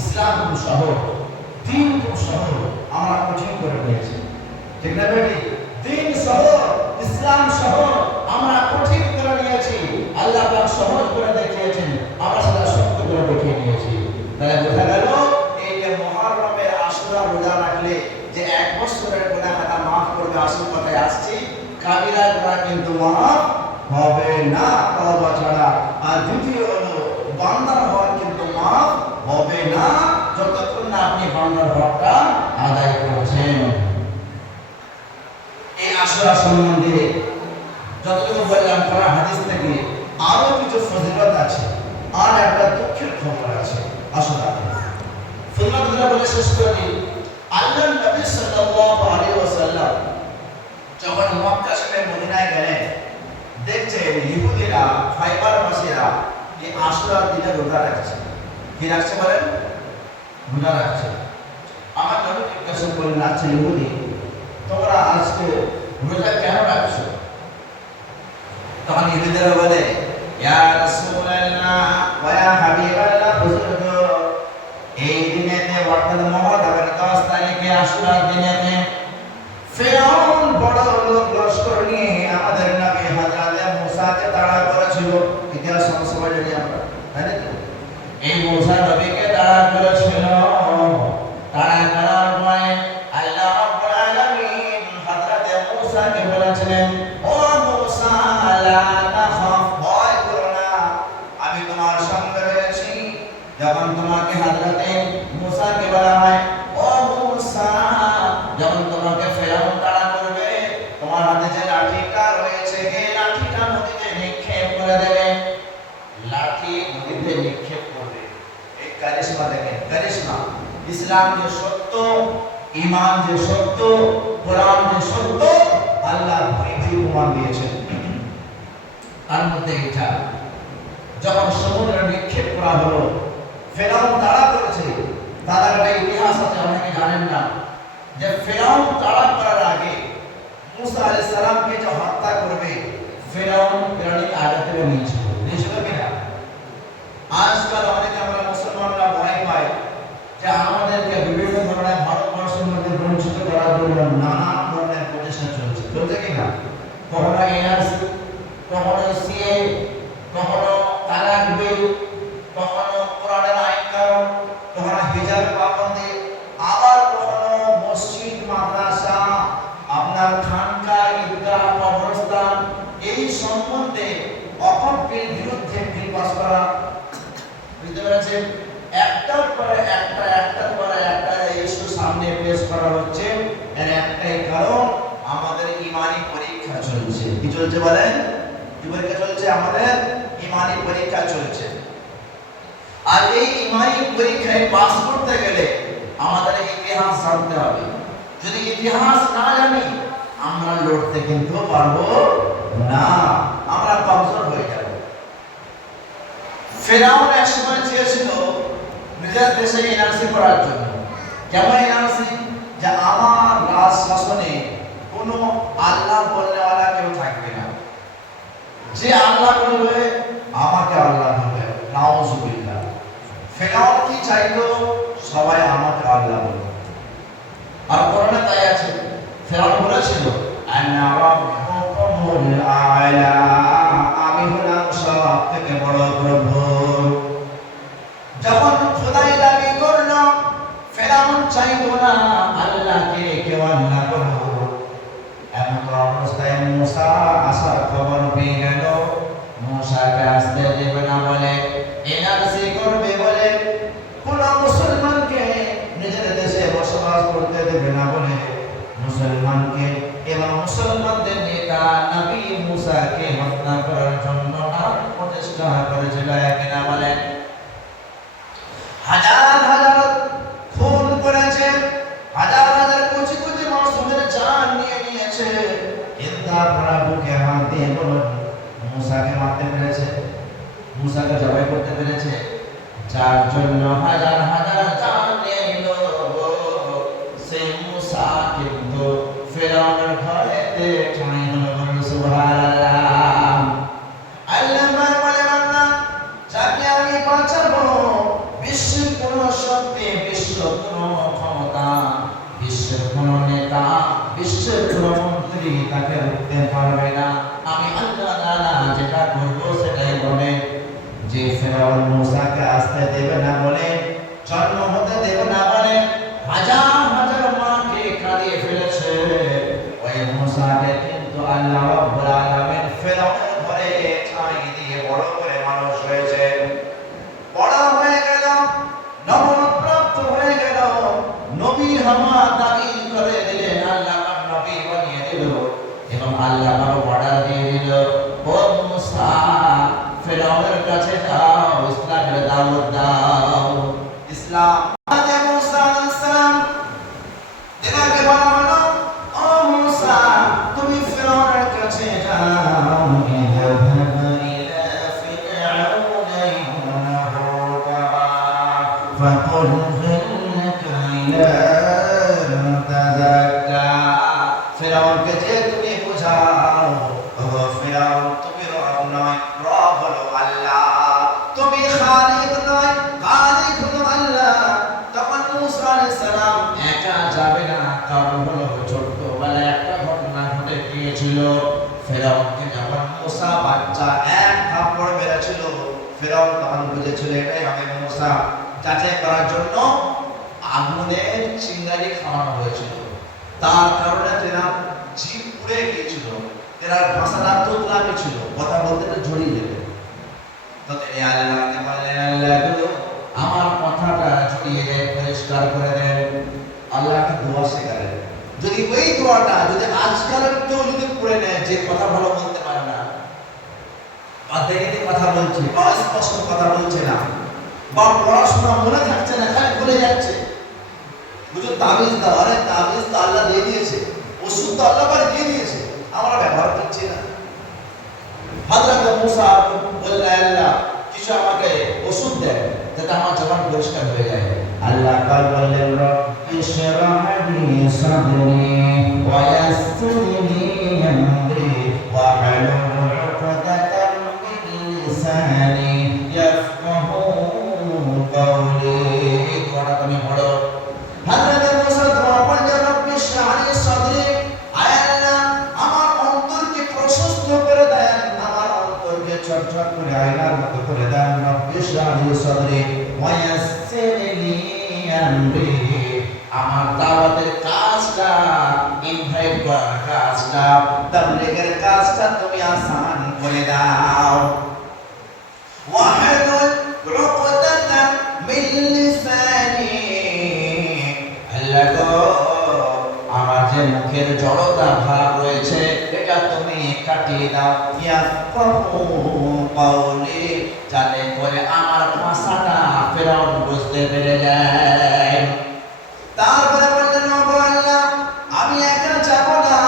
ইসলাম খুব সহজ, দিন খুব সহজ, আমরা কঠিন করে দিয়েছি, ঠিক না বেটি? দিন সহজ, ইসলাম সহজ, আমরা কঠিন করে নিয়েছি। আল্লাহ পাক সহজ করে দেখিয়েছেন, আমরা সেটা শক্ত করে দেখিয়ে নিয়েছি। তাহলে বোঝা গেল এই যে মুহররমের আশুরা রোজা রাখলে যে 1 বছরের গুনাহ খাতা মাফ করবে, আসল কথায় আসছি, কাবিরা গুনাহ কিন্তু মাফ হবে না তওবা ছাড়া। আর দ্বিতীয় হলো বান্দার হক কিন্তু মাফ হবে না যতক্ষণ না আপনি বান্দার হকটা আদায় করছেন। আশুরা সম্বন্ধে যতটুকু বললাম কোরআন হাদিস থেকে আরো কিছু ফজিলত আছে, আর একটা দুঃখের খবর আছে আশুরা। ফজিলতগুলো বলে শেষ করে দিই। আল্লাহর নবী সাল্লাল্লাহু আলাইহি ওয়াসাল্লাম যখন মক্কা ছেড়ে মদিনায় গেলেন, দেখছেন ইহুদিরা খাইবারবাসীরা এই আশুরার দিনে রোজা রাখছে। কি রাখছে বলেন? রোজা রাখছে। আমার নবী জিজ্ঞাসা করলেন, আচ্ছা ইহুদি, তোমরা আজকে রোজা কেন রাখছো? তখন ইহুদিরা বলে, ইয়া রাসূলুল্লাহ ওয়া ইয়া হাবিবাল্লাহ, বুজুর্গ, এই দিনেতে অর্থাৎ মুহররমের 10 তারিখে আশুরার দিনেতে ফিরআউন বড় লোক লস্কর নিয়ে আমাদের নবী হযরত মুসাকে তাড়া করেছিল। ইতিহাস সবাই জানি আমরা, তাই না? এই মুসা নবীকে তাড়া করেছিল। তাড়া করার পরে আল্লাহ রাব্বুল আলামিন হযরত মুসাকে বলেছিলেন, ও মুসা লা তাখাফ, ভয় করো না, আমি তোমার সঙ্গে রয়েছি। যখন তোমাকে হযরত মুসাকে বলা হয়, ও মুসা, যখন তোমাকে ফেরাউন তাড়া করবে, তোমার হাতে যে লাঠিটা রয়েছে এই লাঠিটা নদীতে নিক্ষেপ করে দেবে। লাঠি নদীতে নিক্ষেপ করবে। এই কারিশমা দেখেন, কারিশমা। ইসলাম যে সত্য, ঈমান যে সত্য, কোরআন যে সত্য, আল্লাহ পরিপূর্ণ প্রমাণ দিয়েছেন। তার মধ্যে এটা যখন সমুদ্রে নিক্ষেপ করা হলো, ফেরাউন তাড়া করেছে। তার একটা ইতিহাস আছে, অনেকে জানেন না, যে ফেরাউন তাড়া করার আগে মুসা আলাইহিস সালামকে যে হত্যা করবে, ফেরাউন প্রাণীকে আঘাতে নিয়েছিল। নিয়েছিল কিনা? আজকাল অনেকে আমরা মুসলমানরা ভয় পাই যে আমাদেরকে বিভিন্ন ধরনের ভারতবর্ষের মধ্যে বঞ্চিত করার জন্য নানা ধরনের প্রচেষ্টা চলছে। চলছে কিনা? কখনো এনআরসি, কখনো সিএ, কখনো তালাক বিল, কখনো কোরআনের আইন কানুন, কখনো হিজাব পাবন্দি, আবার কখনো মসজিদ, মাদ্রাসা, আপনার খানকা, ঈদগাহ, কবরস্থান, এই সম্বন্ধে অপবিল বিরুদ্ধে বিল পাস করা। বুঝতে পেরেছেন? একটার পরে একটা, একটার পরে একটা ইস্যু সামনে পেশ করা হচ্ছে। এর একটাই কারণ, আমাদের ঈমানি পরীক্ষা চলছে। কি চলছে বলেন? কি পরীক্ষা চলছে? আমাদের ঈমানি পরীক্ষা চলছে। আর এই ঈমানি পরীক্ষায় পাস করতে গেলে আমাদের ইতিহাস জানতে হবে। যদি ইতিহাস না জানি আমরা লড়তে কিন্তু পারবো না, আমরা কমজোর হয়ে যাব। ফেরাউন একসময় চেয়েছিল নিজের দেশে এনআরসি করার জন্য। কেমন এনআরসি? যে আমার রাজ শাসনে কোনো আল্লাহ বলনেওয়ালা কেউ থাকবে না, যে আল্লাহ বলবে আমাকে আল্লাহ বলবে। নাউজুবিল্লাহ। ফেরাউন কি চাইতো? সবাই আমাকে আল্লাহ বলবে। আর কোরআনে তাই আছে, ফেরাউন বলেছিল, আনা রাব্বুকুমুল আ'লা, আমি হলাম সবথেকে বড় প্রভু। যখন খোদাই দাবি করল, ফেরাউন চাইতো না আল্লাহকে কেউ আল্লাহ বলুক। এমন অবস্থায় মুসা আসার খবর পেয়ে গেল, মুসাকে আসতে দেবে না বলে, এনআরসি করবে বলে, কোন মুসলমানকে নিজের দেশে বসবাস করতে দেবে না বলে, মুসলমানকে এবং মুসলমানদের নেতা নবী মুসাকে হত্যা করার জন্য প্রচেষ্টা করেছিল। কিনা বলেন? হাজার হাজার খুন করেছে, হাজার হাজার কোটি কোটি মাসুমের জান নিয়ে নিয়েছে। কিন্তু আপনারা বুকে হাত দিয়ে বলুন, মুসাকে মারতে পেরেছে? মুসাকে জবাই করতে পেরেছে? যার জন্য হাজার হাজার জান নিয়ে নিল, সেই মুসা কিন্তু ফেরাউনের ঘরেতে ঠাঁই হলো। সুবহানাল্লাহ। আল্লাহ বলে, বান্দা, যাকে আমি বাঁচাবো, বিশ্বের কোন শক্তি, বিশ্বের কোন ক্ষমতা, বিশ্বের কোন নেতা, বিশ্বের কোন মন্ত্রী তাকে রুখতে পারবে না। আমি আল্লাহ তাআলা যেটা করবো সেটাই বলে। যে ফেরাউন মুসাকে আসতে দেবে না বলে, জন্ম হতে দেবে না বলে, হাজার হাজার মাকে কাঁদিয়ে ফেলেছে, ওই মুসাকে কিন্তু আল্লাহ রাব্বুল আলামিন ফেরাউনের ঘরে ঠাঁই দিয়ে বড় করে মানুষ হয়েছে। বড় হয়ে গেল, নবপ্রাপ্ত হয়ে গেল, নবী হওয়া দাবি করে দিলেন, আল্লাহ নবী বানিয়ে দিল। এবং আল্লাহ পাক অর্ডার দিয়ে দিল, ও মুসা ফেরাউনের কাছে যাও, ইসলামের দাওয়াত দাও। ইসলাম মুসা আলাইহিস সালাম তেনাকে বলা হলো, ও মুসা তুমি ফেরাউনের কাছে যাও, فقل إنك إلى تزكى ফেরাউনকে যে তুমি বোঝাও, ও ফেরাউন তুমি রব নয়, রব হলো আল্লাহ, তুমি খালিক নয়, খালিক হলো আল্লাহ। তখন মুসা আলাইহিস সালাম একা যাবে না, কারণ হলো ছোটবেলায় একটা ঘটনা ঘটে গিয়েছিল। ফেরাউনকে যখন মুসা বাচ্চা এক থাপ্পড় মেরেছিল, ফেরাউন তখন বুঝেছিল এটাই হবে মুসা। যাচাই করার জন্য আগুনের চিংড়ি খাওয়ানো হয়েছিল, তার কারণে তেনার জিভ পুড়ে গিয়েছিল, তেনার ভাষাটা তোতলামি ছিল, কথা বলতে জড়িয়ে যেত। তো তিনি আল্লাহকে বললেন, আল্লাহ গো আমার কথাটা জড়িয়ে দেন, পরিষ্কার করে দেন। আল্লাহকে দোয়া শেখালেন, যদি ওই দোয়াটা যদি আজকালের কেউ যদি পড়ে নেয়, যে কথা ভালো বলতে পারে না, অর্ধেক কথা বলছে, অস্পষ্ট কথা বলছে না, বা পড়াশোনা মনে থাকছে না, খালি ভুলে যাচ্ছে, বুঝো তাবিজ দাও, আরে তাবিজ তো আল্লাহ দিয়ে দিয়েছে, ওষুধ তো আল্লাহ পাক দিয়ে দিয়েছে, আমরা ব্যবহার করছি না। হযরত মুসা বললেন, আল্লাহ কিছু আমাকে ওষুধ দেন যাতে আমার জবান পরিষ্কার হয়ে যায়। আল্লাহ পাক বললেন, রব্বি ইশরাহ লি সাদরি ওয়া ইয়াসসির লি আমরি ওয়া হালুল উকদাতাম মিন লিসানি ইয়াফকাহু কাওলি। দোয়াটা তুমি পড়ো। হযরত মুসা দোয়া পড়লেন, রব্বি ইশরাহ লি সাদরি, আয় আল্লাহ আমার অন্তরকে প্রশস্ত করে দেন, আমার অন্তরকে চকচক করে আয়নার মতো করে দেন। রব্বি ইশরাহ লি সাদরি ওয়া ইয়াসসির লি আমরি, আমার দাওয়াতের কাজটা, ইনভাইট করার কাজটা, তাবলীগের কাজটা তুমি আসান করে দাও। ওয়া হালুল উকদাতাম মিন লিসানি, আল্লাহ গো আমার যে মুখের জড়তা ভাব রয়েছে এটা তুমি কাটিয়ে দাও। ইয়াফকাহু কাওলি, যাতে করে আমার ভাষাটা ফেরাউন বুঝতে পেরে যায়। তারপরে বললেন, ও আল্লাহ আমি একা যাব না,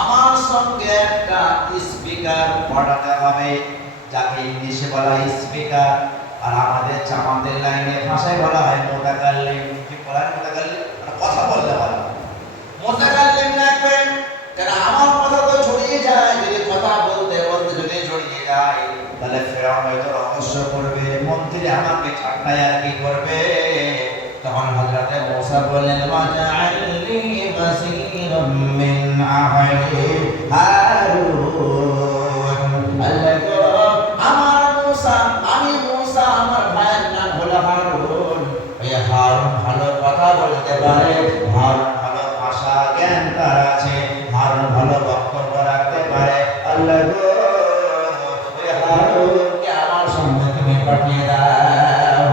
আমার সঙ্গে একটা স্পিকার পাঠাতে হবে, যাকে ইংলিশে বলা হয় স্পিকার, আর আমাদের জামাতের লাইনে ভাষায় বলা হয় মুতাকাল্লিম। কি বলা হয়? মুতাকাল্লিম, কথা বলতে পারে। মুতাকাল্লিম রাখবেন, কারণ আমার কথা তো ছড়িয়ে যায়, যদি কথা বলতে বলতে যদি ছড়িয়ে যায় তাহলে ফেরাউন হয়তো রহস্য করবে, মন্ত্রী আমাকে ঠাট্টায় আর কি করবে। তখন হযরত মুসা বললেন, ওয়াজআলনি বাসীরাম মিন আহলি হারুন, আল্লাহ গো আমার মুসা, আমি মুসা, আমার ভাইয়ের নাম হলো হারুন, ওই হারুন ভালো কথা বলতে পারে, হারুন ভালো ভাষা জ্ঞান তার আছে, হারুন ভালো বক্তব্য রাখতে পারে। আল্লাহ গো ওই হারুনকে আমার সামনে তুমি পাঠিয়ে দাও।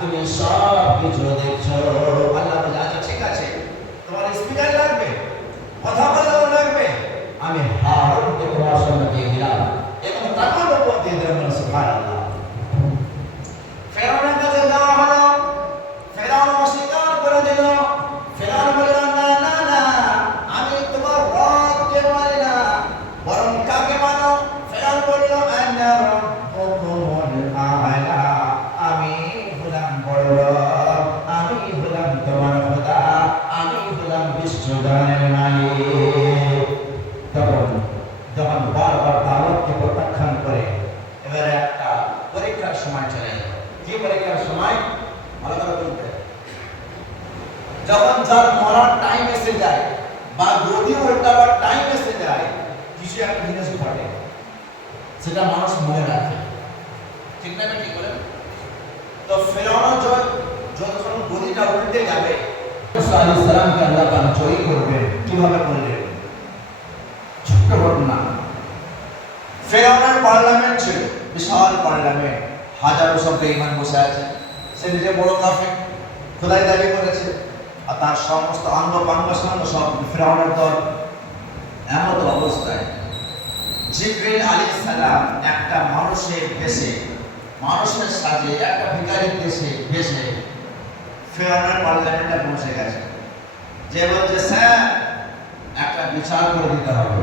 তুমি সব কিছু দেখছো। আল্লাহ বলে, আচ্ছা ঠিক আছে, তোমার স্পিকার লাগবে, কথা বলানো লাগবে, আমি হারুনকে তোমার সামনে দিয়ে দিলাম এবং তার উপর দিয়ে দিলাম। সুবহানাল্লাহ। ফেরাউনের কাছে যাওয়া হলো, ফেরাউন অস্বীকার করে দিল। ফেরাউন বলল, না না না, আমি তোমার রবকে মানি না, বরং কাকে মানো? ফেরাউন বলল, আনা রাব্বুকুমুল আ'লা, আমি হলাম বড় রব, আমি হলাম তোমার খোদা, আমি হলাম বিশ্বজনের মালিক। তখন যখন বারবার দাওয়াতকে প্রত্যাখ্যান করে, এবারে একটা পরীক্ষার সময় চলে এলো। কি পরীক্ষার সময়? ভালো করে বলতে, যখন যার মরার টাইম এসে যায় বা গদি উল্টাবার টাইম এসে যায়, কিছু একটা জিনিস ঘটে, সেটা মানুষ মনে রাখে, ঠিক না? ঠিক বলেন তো। ফেরাউন যখন গদিটা মুসা আলাইহিস সালামকে আল্লাহ পাক জয়ী করবেন। কিভাবে করলেন? ছোট্ট ঘটনা। ফেরাউনের পার্লামেন্ট ছিল, বিশাল পার্লামেন্ট, হাজারো সব বেঈমান বসে আছে। সে নিজে বড় কাফের, খোদাই দাবি করেছে, আর তার সমস্ত অঙ্গ পাঙ্গ সব ফেরাউনের দল। এমন অবস্থায় জিবরিল আলাইহিস সালাম একটা মানুষের বেশে, মানুষের সাজে, একটা ভিখারির বেশে ফেরাউনের পার্লামেন্টে পৌঁছে গেছে। যে বলছে, স্যার একটা বিচার করে দিতে হবে।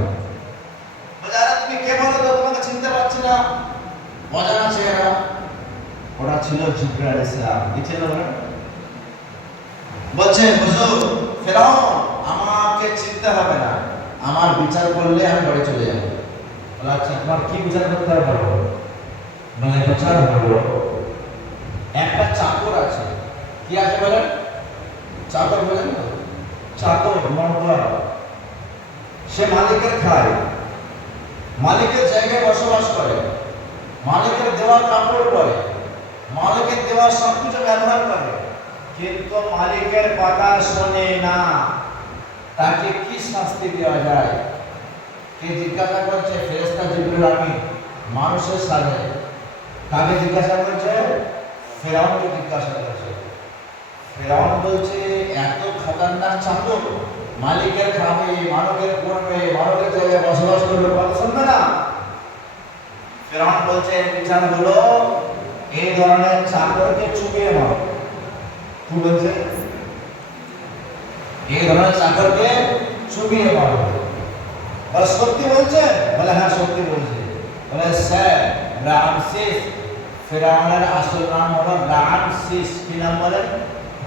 বলে, আরে তুমি কে বলো তো, তোমাকে চিনতে পারছি না, অজানা চেহারা। ওটা ছিল জিবরিল আলাইহিস সালাম। কি ছিল ওরা? বলছে, হুজুর ফেরাউন আমাকে চিনতে হবে না, আমার বিচার করলে আমি বাড়ি চলে যাবো। বলে, আচ্ছা তোমার কি বিচার করতে হবে বলো? মানে বিচার হলো, একটা চাকর আছে। কি আছে বলেন? চাকর বলেন না, চাকর নওকর। সে মালিকের খায়, মালিকের জায়গায় বসবাস করে, মালিকের দেওয়া কাপড় পরে, মালিকের দেওয়া সবকিছু ব্যবহার করে, কিন্তু মালিকের কথা শোনে না। তাকে কি শাস্তি দেওয়া যায়? কে জিজ্ঞাসা করছে? ফেরেশতা জিবরিল আমিন মানুষের সাথে। কাকে জিজ্ঞাসা করছে? ফেরাউনকে জিজ্ঞাসা করছে। ফেরাউন বলছে, এত খতরনাক চাকর, মালিকের খাবে, মালিকের পড়বে, মালিকের জায়গায় বসবাস করবে, কথা শুনবে না। ফেরাউন বলছে, বিচার হলো এই ধরনের চাকরকে চুপিয়ে মারো। কি বলছে? এই ধরনের চাকরকে চুপিয়ে মারো। বলে, সত্যি বলছে? বলে, হ্যাঁ সত্যি বলছে। বলে, স্যার রামসিস, ফেরাউনের আসল নাম হলো রামসিস। কি নাম বলেন?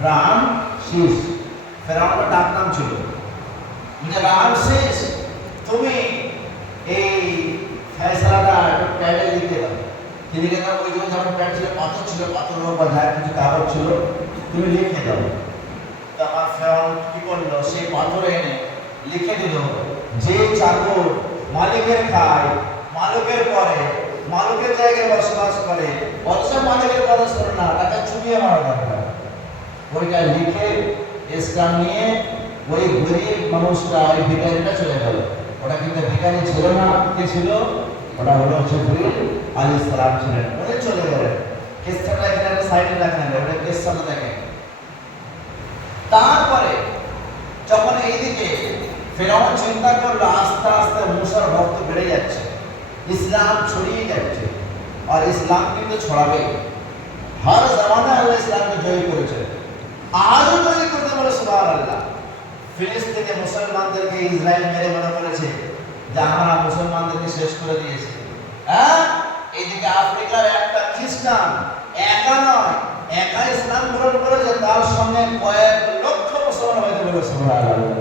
রামসিস। ফেরাউনের ডাক নাম ছিল। বলে, রামসিস তুমি এই ফয়সালাটা একটু প্যাডে লিখে দাও। তিনি লিখে দাও, ওই যেমন প্যাড ছিল, পাথর ছিল, পাথর বা যার কিছু কাগজ ছিল, তুমি লিখে দাও। তখন ফেরাউন কি করলো? সেই পাথরে এনে লিখে দিল, যে চাকর মালিকের খায়, মালিকের পরে, মালিকের জায়গায় বসবাস করে, অথচ মালিকের কথা শোনে না, তাকে চুপিয়ে মারা দরকার। ওইটা লিখে ইসলাম নিয়ে ওই গরিব মানুষটা, ওই ভিখারিটা চলে গেল। ওটা কিন্তু ভিখারি ছিল না, কে ছিল? ওটা হলো জিবরিল আলাইহিস সালাম ছিলেন। ওই চলে গেলেন। কেসটা এখানে একটা সাইডে রাখেন, ওটা কেসটা দেখেন। তারপরে যখন এইদিকে ফেরাউন চিন্তা করলো, আস্তে আস্তে মুসার ভক্ত বেড়ে যাচ্ছে, ইসলাম ছড়িয়ে যাচ্ছে, আর ইসলাম কিন্তু ছড়াবে। হর জামানায় আল্লাহ ইসলামকে জয়ী করেছে, আজও জয়ী করতে পারে। সুবহানাল্লাহ। ফিলিস্তিনে মুসলমানদেরকে ইসরায়েল মেরে মনে করেছে যে আমরা মুসলমানদেরকে শেষ করে দিয়েছি। হ্যাঁ, এইদিকে আফ্রিকার একটা খ্রিস্টান একা নয়, একা ইসলাম গ্রহণ করেছে, তার সঙ্গে কয়েক লক্ষ মুসলমান হয়েছে বলে। সুবহানাল্লাহ।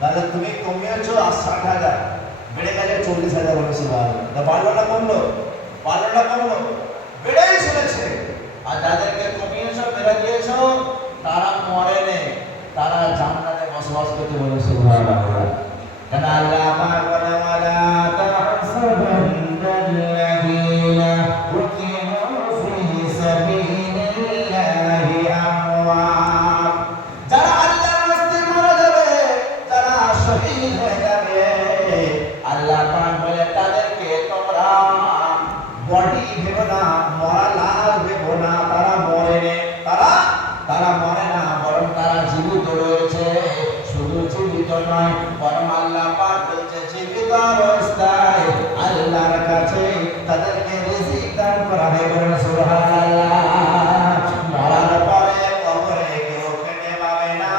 তাহলে তুমি কমিয়েছো 60,000, বেড়ে গেলে 40,000 বলে। সুবহানাল্লাহ। বাড়লো না কমলো? বাড়লো না কমলো? বেড়েই চলেছে। আর যাদেরকে কমিয়েছো, বেড়ে দিয়েছো, তারা মরেনি, তারা জান্নাতে বসবাস করতে বলে। সুবহানাল্লাহ। কেন আল্লাহ পাক বলে, ওয়ালা তাহসাবান্নাল্লাযীনা কুতিলু ফী সাবিলিল্লাহি আমওয়াত। যারা আল্লাহর রাস্তায় মারা যাবে, যারা শহীদ হয়ে যাবে, আল্লাহ পাক বলে তাদেরকে তোমরা বডি ভেবো না, মরা লাশ ভেবো না, তারা মরেনি, তারা মরে না, বরং তারা জীবিত রয়েছে। শুধু জীবিত নয়, বরং আল্লাহ পাক বলছে জীবিত অবস্থায় আল্লাহর কাছে তাদেরকে রিজিক দান করা হবে। বলেন সুবহানাল্লাহ। মরার পরে কবরে কেউ খেতে পাবে না,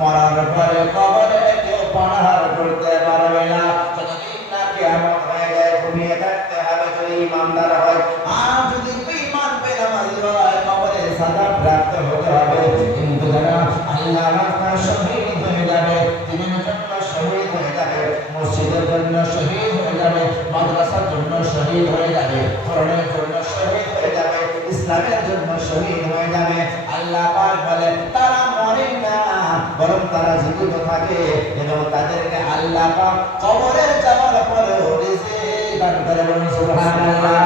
মরার পরে কবরে কেউ পানাহার করতে পারবে না। যতদিন না কিয়ামত হয়ে যায়, ঘুমিয়ে থাকতে হবে যদি ইমানদার হয়। আর যদি বেঈমান বেনামাজি হয়, কবরে সাজা প্রাপ্ত হতে হবে। কিন্তু যারা আল্লাহর রাস্তায় শহীদ হয়ে যাবে, দ্বীনের জন্য শহীদ হয়ে যাবে, মসজিদের জন্য শহীদ হয়ে যাবে, মাদ্রাসার জন্য শহীদ হয়ে যাবে, কোরআনের জন্য শহীদ হয়ে যাবে, ইসলামের জন্য শহীদ হয়ে যাবে, আল্লাহ পাক বলে তারা মরে না, বরং তারা জীবিত থাকে। এবং তাদেরকে আল্লাহ পাক কবরে যাওয়ার পরেও রিজিক দান করে। বলেন সুবহানাল্লাহ।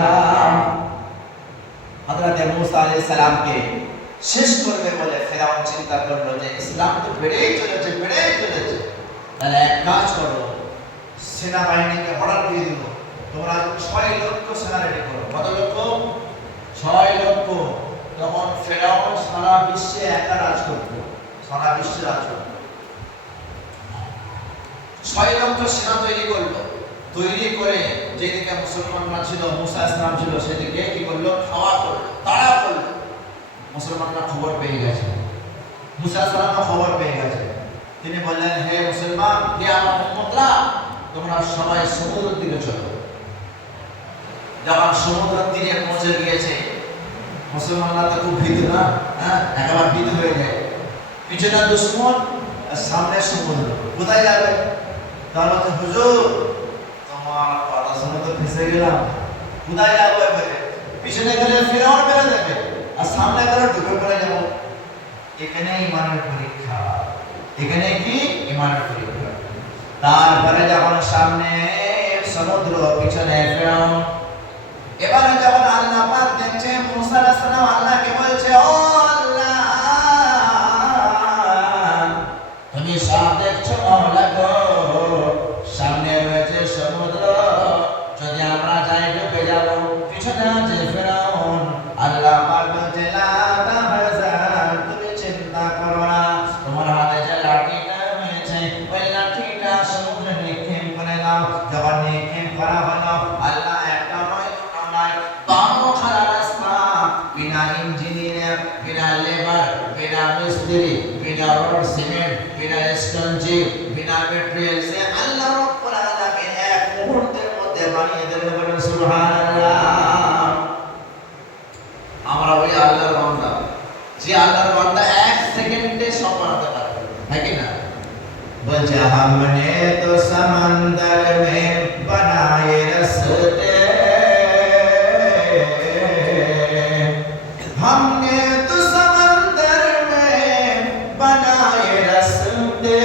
হযরত মুসা আলাইহিস সালামকে শেষ করবে বলে ফেরাউন চিন্তা করলো যে ইসলাম তো বেড়েই চলেছে তাহলে এক কাজ করো, সেনাবাহিনীকে অর্ডার দিয়ে দিল তোমরা 6 লক্ষ সেনা রেডি করো। কত লক্ষ? 6 লক্ষ। তখন ফেরাউন সারা বিশ্বে একা রাজ করতো, সারা বিশ্বে রাজ করতো। 6 লক্ষ সেনা তৈরি করলো, তৈরি করে যেদিকে মুসলমানরা ছিল, মুসা ইসলাম ছিল, সেদিকে কি করলো? খাওয়া করলো, তাড়া করলো। মুসলমানরা খবর পেয়ে গেছে, মুসা ইসলাম খবর পেয়ে গেছে। তিনি বললেন, হে মুসলমান, হে আমার উম্মতরা, তোমরা সবাই সমুদ্রের দিকে চলো। যখন সমুদ্রের তীরে পৌঁছে গিয়েছে, মুসলমানরা তো খুব ভীত না, একেবারে ভীত হয়ে যায়। পিছনে দুশ্মন আর সামনে সমুদ্র, কোথায় যাবে? তাহলে তো হুজুর তোমার কথা শুনে তো ফেসে গেলাম, কোথায় যাবো? এবারে পিছনে গেলে ফেরাউন মেরে দেবে, আর সামনে গেলে ডুবে পড়ে যাবো। এখানে ইমানের পরীক্ষা, এখানে কি ইমানের পরীক্ষা। তারপরে যখন সামনে সমুদ্র, পিছনে ফেরাউন, এবারে যখন আল্লাহ পাক দেখছে মুসা আলাইহিস সালাম আল্লাহকে বলছে, ও আল্লাহ, তুমি সব দেখছো মাওলা গো, সামনে রয়েছে সমুদ্র, যদি আমরা যাই ডুবে যাব। পিছনে আছে ফেরাউন। আল্লাহ পাক বলছে, লা তাহজান, তুমি চিন্তা করো না, তোমার হাতে যে লাঠিটা রয়েছে ওই লাঠিটা সমুদ্রে নিক্ষেপ করে দাও। যখন নিক্ষেপ করা হলো, আল্লাহ একটা নয়, দুটো নয়, 12 খানা রাস্তা, বিনা ইঞ্জিনিয়ার, বিনা লেবার, বিনা মিস্ত্রি, বিনা রড সিমেন্ট, বিনা স্টনজি, বিনা ম্যাটেরিয়ালস, আল্লাহ রাব্বুল আলামিন এক মুহূর্তের মধ্যে বানিয়ে দিলেন। বলেন সুবহানাল্লাহ। আমরা ওই আল্লাহর বান্দা, যে আল্লাহর বান্দা 1 সেকেন্ডে সব বানাতে পারে, নাকি না? বলছে, हमने तो समंदर में बनाए रास्ते, हमने तो समंदर में बनाए रास्ते,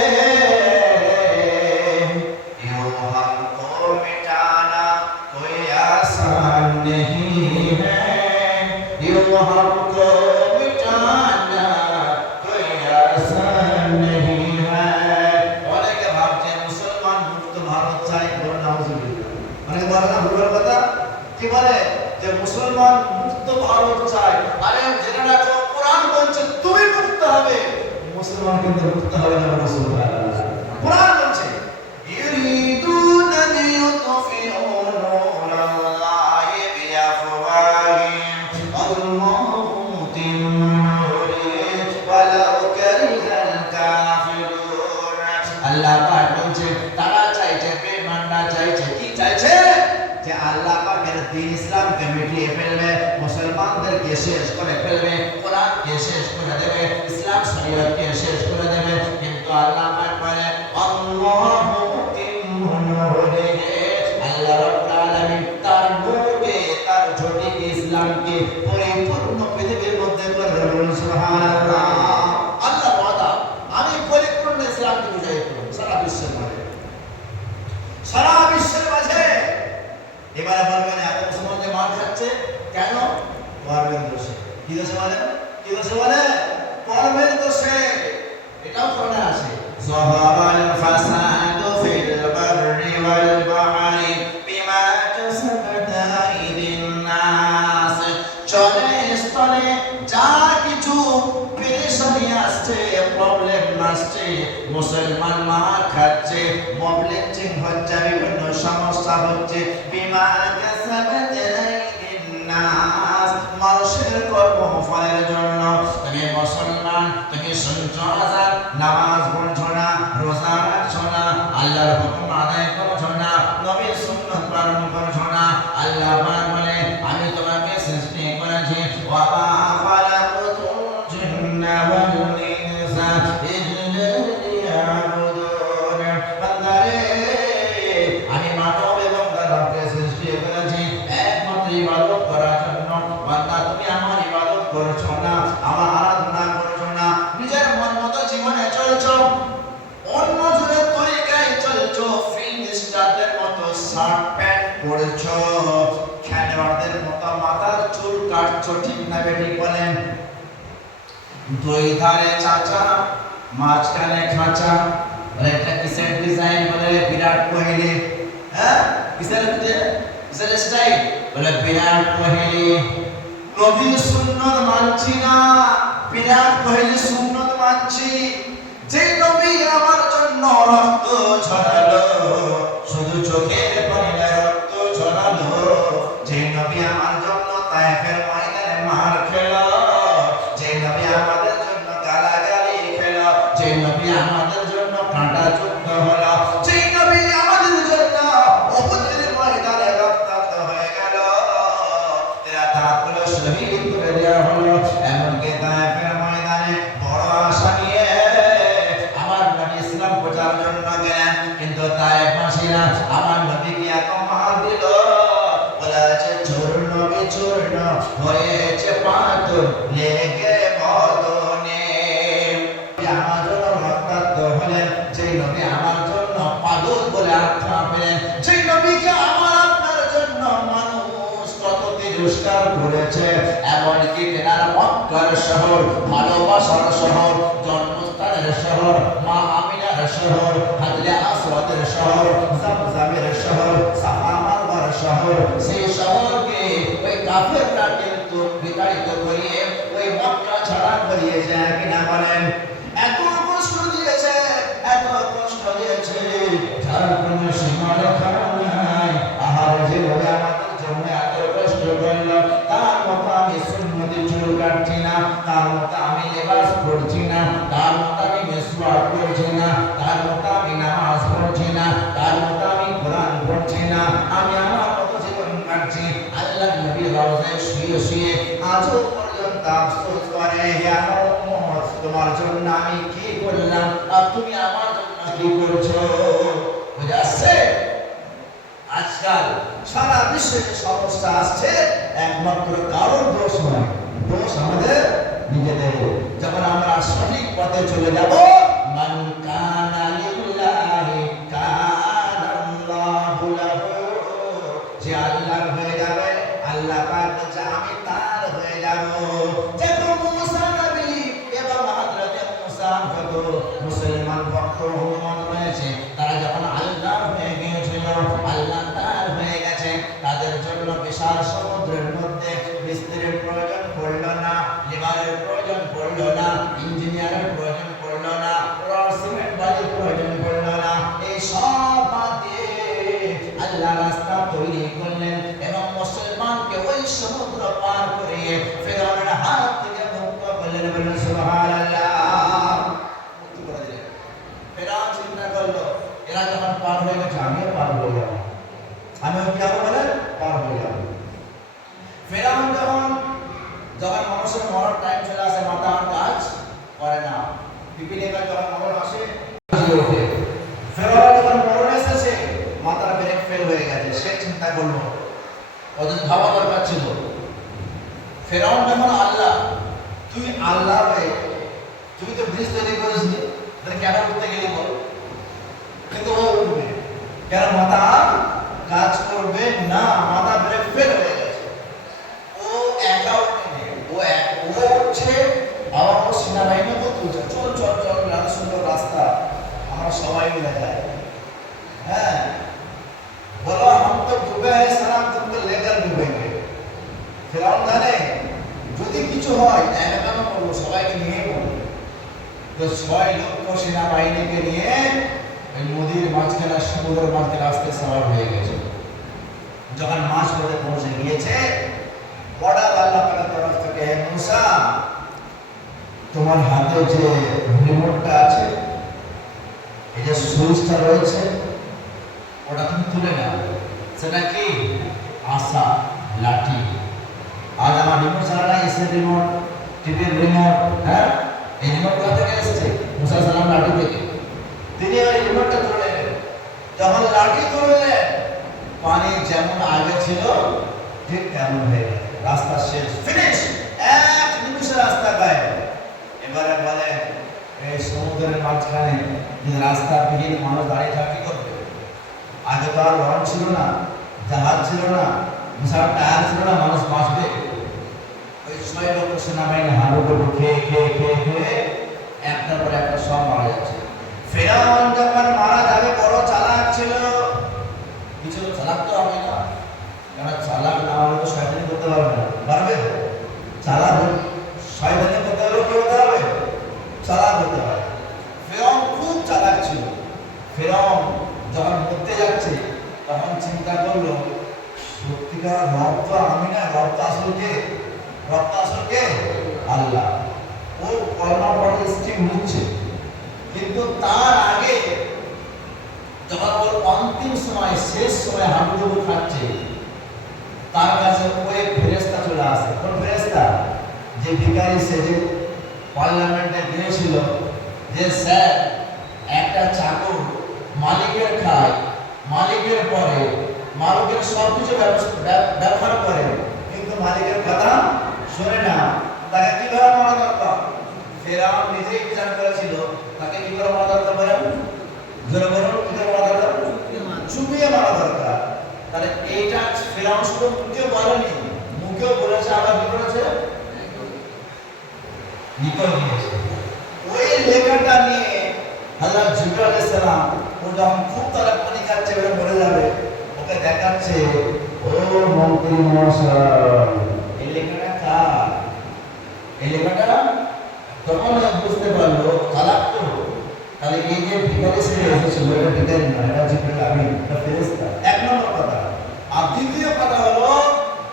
यूं हमको मिटाना कोई आसान नहीं है, यूं हमको मिटाना कोई आसान नहीं है। অনেকে ভাবছে মুসলমান মুক্ত ভারত চাই, বলুন নাউজুবিল্লাহ। অনেকে বলে না, ভুলের কথা কি বলে যে মুসলমান মুক্ত ভারত চাই। আরে জেনে রাখো, কোরআন বলছে তুমি মুক্ত হবে, মুসলমান কিন্তু মুক্ত হবে না। রাসূলুল্লাহ কোরআন বলছে, ইউরিদুনা লিইউতফিউ নূরাল্লাহি বিআফওয়াহিহিম, আল্লাহু মুতিম্মু নূরিহি ওয়ালাউ কারিহাল কাফিরুন। আল্লাহ পাক বলছে, তারা চাইছে, বেঈমানরা চাইছে, কি চাইছে? যে আল্লাহ পাকের দ্বীন ইসলামকে মিটিয়ে ফেলবে, মুসলমানদেরকে শেষ করে ফেলবে, কোরআনকে শেষ করে দেবে, ইসলাম শরীয়তকে শেষ করে দেবে। কিন্তু আল্লাহ পাক বলে, আল্লাহু মুতিম্মু নূরিহি, আল্লাহ রাব্বুল আলামিন তার নূরকে, তার জ্যোতিকে, ইসলামকে পরিপূর্ণ পৃথিবীর মধ্যে করবে। বলুন সুবহানাল্লাহ। আল্লাহ ওয়াদা, আমি পরিপূর্ণ ইসলামকে বিজয়ী করব সারা বিশ্বের মাঝে, সারা বিশ্বের মাঝে। এবারে বলবেন, এত মুসলমানদের মার খাচ্ছে কেন? কর্মের দোষে। কি দোষে বলে? কি দোষে বলে? কর্মের দোষে। এটাও কোরআনে আছে, যাহারাল ফাসাদু ফিল বাররি ওয়াল বাহরি বিমা কাসাবাত আইদিন নাস। চলে স্থলে যা কিছু পেরেশানি আসছে, প্রবলেম আসছে, মুসলমান মার খাচ্ছে, মবলিচিং হচ্ছে, বিভিন্ন সমস্যা হচ্ছে, বিমা কাসাবাত আইদিন নাস, মানুষের কর্মফলের জন্য। তুমি মুসলমান, তুমি শুনছো আযান, নামাজ পড়ছো না, রোজা রাখছো না, আল্লাহর হুকুম আদায় করছো না, নবীর সুন্নাত পালন করছো না। আল্লাহ পাক বলে, আমি তোমাকে সৃষ্টি করেছি, ওয়া মা খালাকতুল জিন্না ওয়াল ইনসা ইল্লা লিয়াবুদুন। বান্দারে, আমি মানব এবং দানবকে সৃষ্টি করেছি একমাত্র ইবাদত করার জন্য। বান্দা, তুমি আমার ইবাদত করছো না, আমার আরাধনা করছো না, নিজের মন মতো জীবনে চলছো, অন্য জনের তরিকায় চলছো, দুই ধারে চাচা মাঝখানে খাঁচা। বলে এটা কিসের ডিজাইন? বলে বিরাট কোহলি। হ্যাঁ, কিসের স্টাইল? বলে বিরাট কোহলি। নবী সুন্নত মানছি না, বিরাট কোহলি সুন্নত মানছি। যে নবী আমার জন্য রক্ত ঝরালো, শুধু চোখের পানিতে রক্ত ঝরালো। যে নবী আমার জন্য তায়েফের ময়দানে মার খেলো, যে নবী আমাদের জন্য গালাগালি খেলো, যে নবী আমাদের জন্য কাঁটা যুদ্ধ হলো, যে নবী আমাদের জন্য উহুদের ময়দানে রক্তাক্ত হয়ে গেল, তেরা তাগুলো শহীদ করে দেওয়া হলো। এমনকি তায়েফের ময়দানে বড় আশা নিয়ে আমার নবী ইসলাম প্রচার জন্য গেলেন, কিন্তু তায়েফবাসীরা আমার নবীকে এত মার দিল, বলেছে চূর্ণ বিচূর্ণ হয়েছে পাথর লেগে বদনে। আমার জন্য রক্তাক্ত হলেন, যে নবী আমার জন্য পাগল বলে আখ্যা পেলেন, যে নবীকে আমার আপনার জন্য মানুষ কত তিরস্কার করেছে। এমনকি তেনার মক্কার শহর, ভালোবাসার শহর, জন্মস্থানের শহর, মা আমিনার শহর, হাজরে আসওয়াদের শহর, জামজামের শহর, সাফা মারওয়ার শহর, সেই শহরকে ওই কাফেররা কিন্তু বিতাড়িত করিয়ে ওই মক্কা ছাড়া করিয়ে যায় কিনা বলেন? এত কষ্ট দিয়েছে, এত কষ্ট দিয়েছে, যার কোনো সীমা রেখা নাই। আহার যেভাবে আমাদের জন্য এত কষ্ট করল, তার মতো আমি সুন্নতি চুল কাটছি না, তার মতো আমি লেবাস পড়ছি না, তার মতো আমি মিসওয়াক করছি না, তার মতো আমি নামাজ পড়ছি না, তার মতো আমি কোরআন পড়ছি না, আমি আমার মতো জীবন কাটছি। আল্লাহ নবী রওজায় শুয়ে শুয়ে আজও পর্যন্ত আফসোস করে, হে আমার উম্মত, তোমার জন্য আমি কি করলাম আর তুমি আমার জন্য কি করছো? বুঝে আসছে? আজকাল সারা বিশ্বে যে সমস্যা আসছে, একমাত্র কারোর দোষ নয়, দোষ আমাদের নিজেদের। যখন আমরা সঠিক পথে চলে যাব, মান কানা লিল্লাহি কানাল্লাহু লাহু, যে আল্লাহর হয়ে যাবে, আল্লাহ পাক বলছে আমি তার হয়ে যাব। দেখো মুসা নবী এবং হযরতে মুসা কত মুসলমান পক্ষ হুকুমত রয়েছে, তারা যখন আল্লাহর হয়ে গিয়েছিল, আল্লাহ তার হয়ে গেছে, তাদের জন্য বিশাল সমুদ্রের মধ্যে মিস্ত্রির প্রয়োজন পড়ল না, লেবারের প্রয়োজন পড়ল না, ইঞ্জিনিয়ারের প্রয়োজন পড়ল না, রড সিমেন্ট বালির প্রয়োজন পড়ল না। এই সব বাদ দিয়ে আল্লাহ রাস্তা তৈরি করলেন এবং মুসলমানকে ওই সমুদ্র পার করিয়ে ফিরআউনের হাত থেকে মুক্ত করলেন। বলেন সুবহানাল্লাহ, মুক্ত করে দিলেন। ফিরআউন চিন্তা করলো, এরা যখন পার হয়ে গেছে, আমিও পার হয়ে যাব, আমিও কি হবো? বলেন পার হয়ে যাব। ফিরআউন যখন মানুষের মরার টাইম চলে আসে, মাথা আর কাজ করে না, পিপিলিকা যখন মরণ আসে, ফেরাউন যখন মরণ এসেছে, মাথার ব্রেক ফেল হয়ে গেছে, সে চিন্তা করলো, ওদের ভাবা দরকার ছিল। ফেরাউন যখন আল্লাহ, তুই আল্লাহ হয়ে তুই তো ব্রিজ তৈরি করিসনি, কেন উঠতে গেলি বল? কিন্তু ও উঠবে কেন? মাথা কাজ করবে না, মাথা ব্রেক ফেল হয়ে গেছে। ও একা উঠবে, ও উঠছে, আবার ও সেনাবাহিনীকে তুলছে, চল চল চল, এত সুন্দর রাস্তা, আমরা সবাই মিলে যাই। হ্যাঁ, বলো हम तो डूबे हैं सलाम तुमको लेकर डूबेंगे। ফিরআউন জানে যদি কিছু হয় একা কেন করবো, সবাইকে নিয়ে করবো। তো 6 লক্ষ সেনাবাহিনীকে নিয়ে ওই নদীর মাঝখানে, সমুদ্রের মাঝখানে আসতে সওয়ার হয়ে গেছে। যখন মাছ ধরে পৌঁছে গিয়েছে, বর্ডার আল্লাহ পাকের তরফ থেকে, মুসা তোমার হাতে যে রিমোটটা আছে, এই যে সুইচটা রয়েছে, ওটা তুমি তুলে নাও। সেটা কি? আশা, লাঠি। আজ আমার রিমোট ছাড়া নাই, এসে রিমোট, টিভির রিমোট, হ্যাঁ, এই রিমোট কোথা থেকে এসেছে? মুসা সালাম লাঠি থেকে। তিনি ওই রিমোটটা তুলে নেন। যখন লাঠি তুললেন, পানি যেমন আগে ছিল ঠিক তেমন হয়ে গেল, রাস্তা শেষ, ফিনিশ, 1 নিমিষে রাস্তা গায়ে। এবারে বলেন, এই সমুদ্রের মাঝখানে রাস্তা বিহীন মানুষ দাঁড়িয়ে থাকা কি করবে? আগে তো আর লঞ্চ ছিল না, জাহাজ ছিল না, বিশাল টায়ার ছিল না, মানুষ বাঁচবে। ওই 6 লক্ষ সেনাবাহিনী হাড়ুডুডু খেয়ে খেয়ে খেয়ে খেয়ে একটার পর একটা সব মারা যাচ্ছে। ফেরাউন যখন মারা যাবে বড় চালাক ছিল, কিছু চালাক তো হবে না, কারণ চালাক না হলে তো শয়তানি করতে পারবে না, পারবে? চালাক শয়তানি করতে হলে কি হতে হবে? চালাক হতে হবে। ফেরাউন খুব চালাক ছিল। ফেরাউন যখন মরতে যাচ্ছে তখন চিন্তা করলো, সত্যিকার রব তো আমি না, রব তো আসল কে? রব তো আসল কে? আল্লাহ। ও কলমা পড়ে স্টিম নিচ্ছে, কিন্তু তার আগে যখন ওর অন্তিম সময় শেষ সময় হাঁটুডুবু খাচ্ছে, তার কাছে ওই ফেরেশতা চলে আসে। কোন ফেরেশতা? যে ভিখারি সেজে পার্লামেন্টে গিয়েছিল, যে স্যার একটা চাকর মালিকের খায়, মালিকের পরে মালিকের সব কিছু ব্যবহার করে, কিন্তু মালিকের কথা শোনে না, তাকে কিভাবে মারা দরকার? ফেরাউন নিজেই বিচার করেছিল তাকে কি করে মারা দরকার বলেন? জোরে বলুন, কি করে মারা দরকার? চুপিয়ে মারা দরকার। তাহলে এইটা ফেরাউন শুধু মুখে বলেনি, মুখেও বলেছে, আবার কি করেছে? লিখেও দিয়েছে। ওই লেখাটা নিয়ে হযরত জিবরাইল আলাইহিস সালাম, ও যখন খুব তারা পানি খাচ্ছে, ওরা মরে যাবে, ওকে দেখাচ্ছে, ও মন্ত্রী মহাশয়, এই লেখাটা কার? এই লেখাটা তখন বুঝতে পারলো চালাক তো, তাহলে এই যে ভিখারি ছেলে এসেছিল, এটা ভিখারি না, এটা জিবরাইল আমিন, এটা ফেরেশতা। এক নম্বর কথা। আর দ্বিতীয় কথা হলো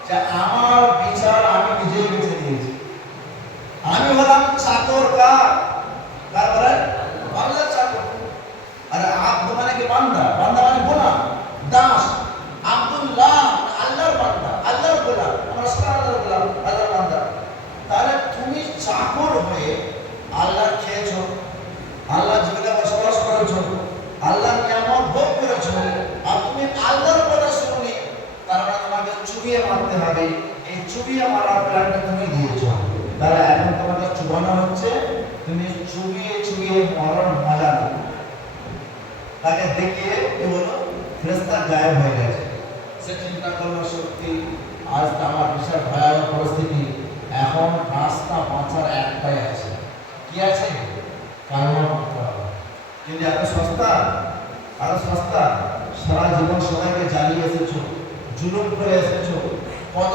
যে আমার বিচার আমি নিজেই বেছে দিয়েছি। আমি হলাম চাকর কার? কার বলেন? আল্লাহর চাকর। আর আব্দ মানে কি? বান্দা। বান্দা মানে গোলাম, দাস। আব্দুল্লাহ আল্লাহর বান্দা, আল্লাহর গোলাম। আমরা সবাই আল্লাহর গোলাম, আল্লাহর বান্দা। তাহলে তুমি চাকর হয়ে আল্লাহ খেয়েছো, আল্লাহ জীবনে বসবাস করেছো, আল্লাহ কেমন ভোগ করেছো, আর তুমি আল্লাহর কথা শুনি, তার মানে তোমাকে চুবিয়ে মারতে হবে। এই চুবিয়ে মারার প্ল্যানটা তুমি দিয়েছো। তাহলে এখন তোমাকে চুবানো হচ্ছে, তুমি চুবিয়ে চুবিয়ে মরণ মজা নাও। তাকে দেখিয়ে কি বলো? ফেরেশতা গায়েব হয়ে গেছে। সে চিন্তা করলো, সত্যি আজ তো আমার বিশাল ভয়াবহ পরিস্থিতি, এখন রাস্তা বাঁচার একটাই আছে। কি আছে? কালমা পড়তে হবে। কিন্তু এত সস্তা, আরো সস্তা। সারা জীবন সবাইকে জ্বালিয়ে এসেছো, জুলুম করে এসেছো, কত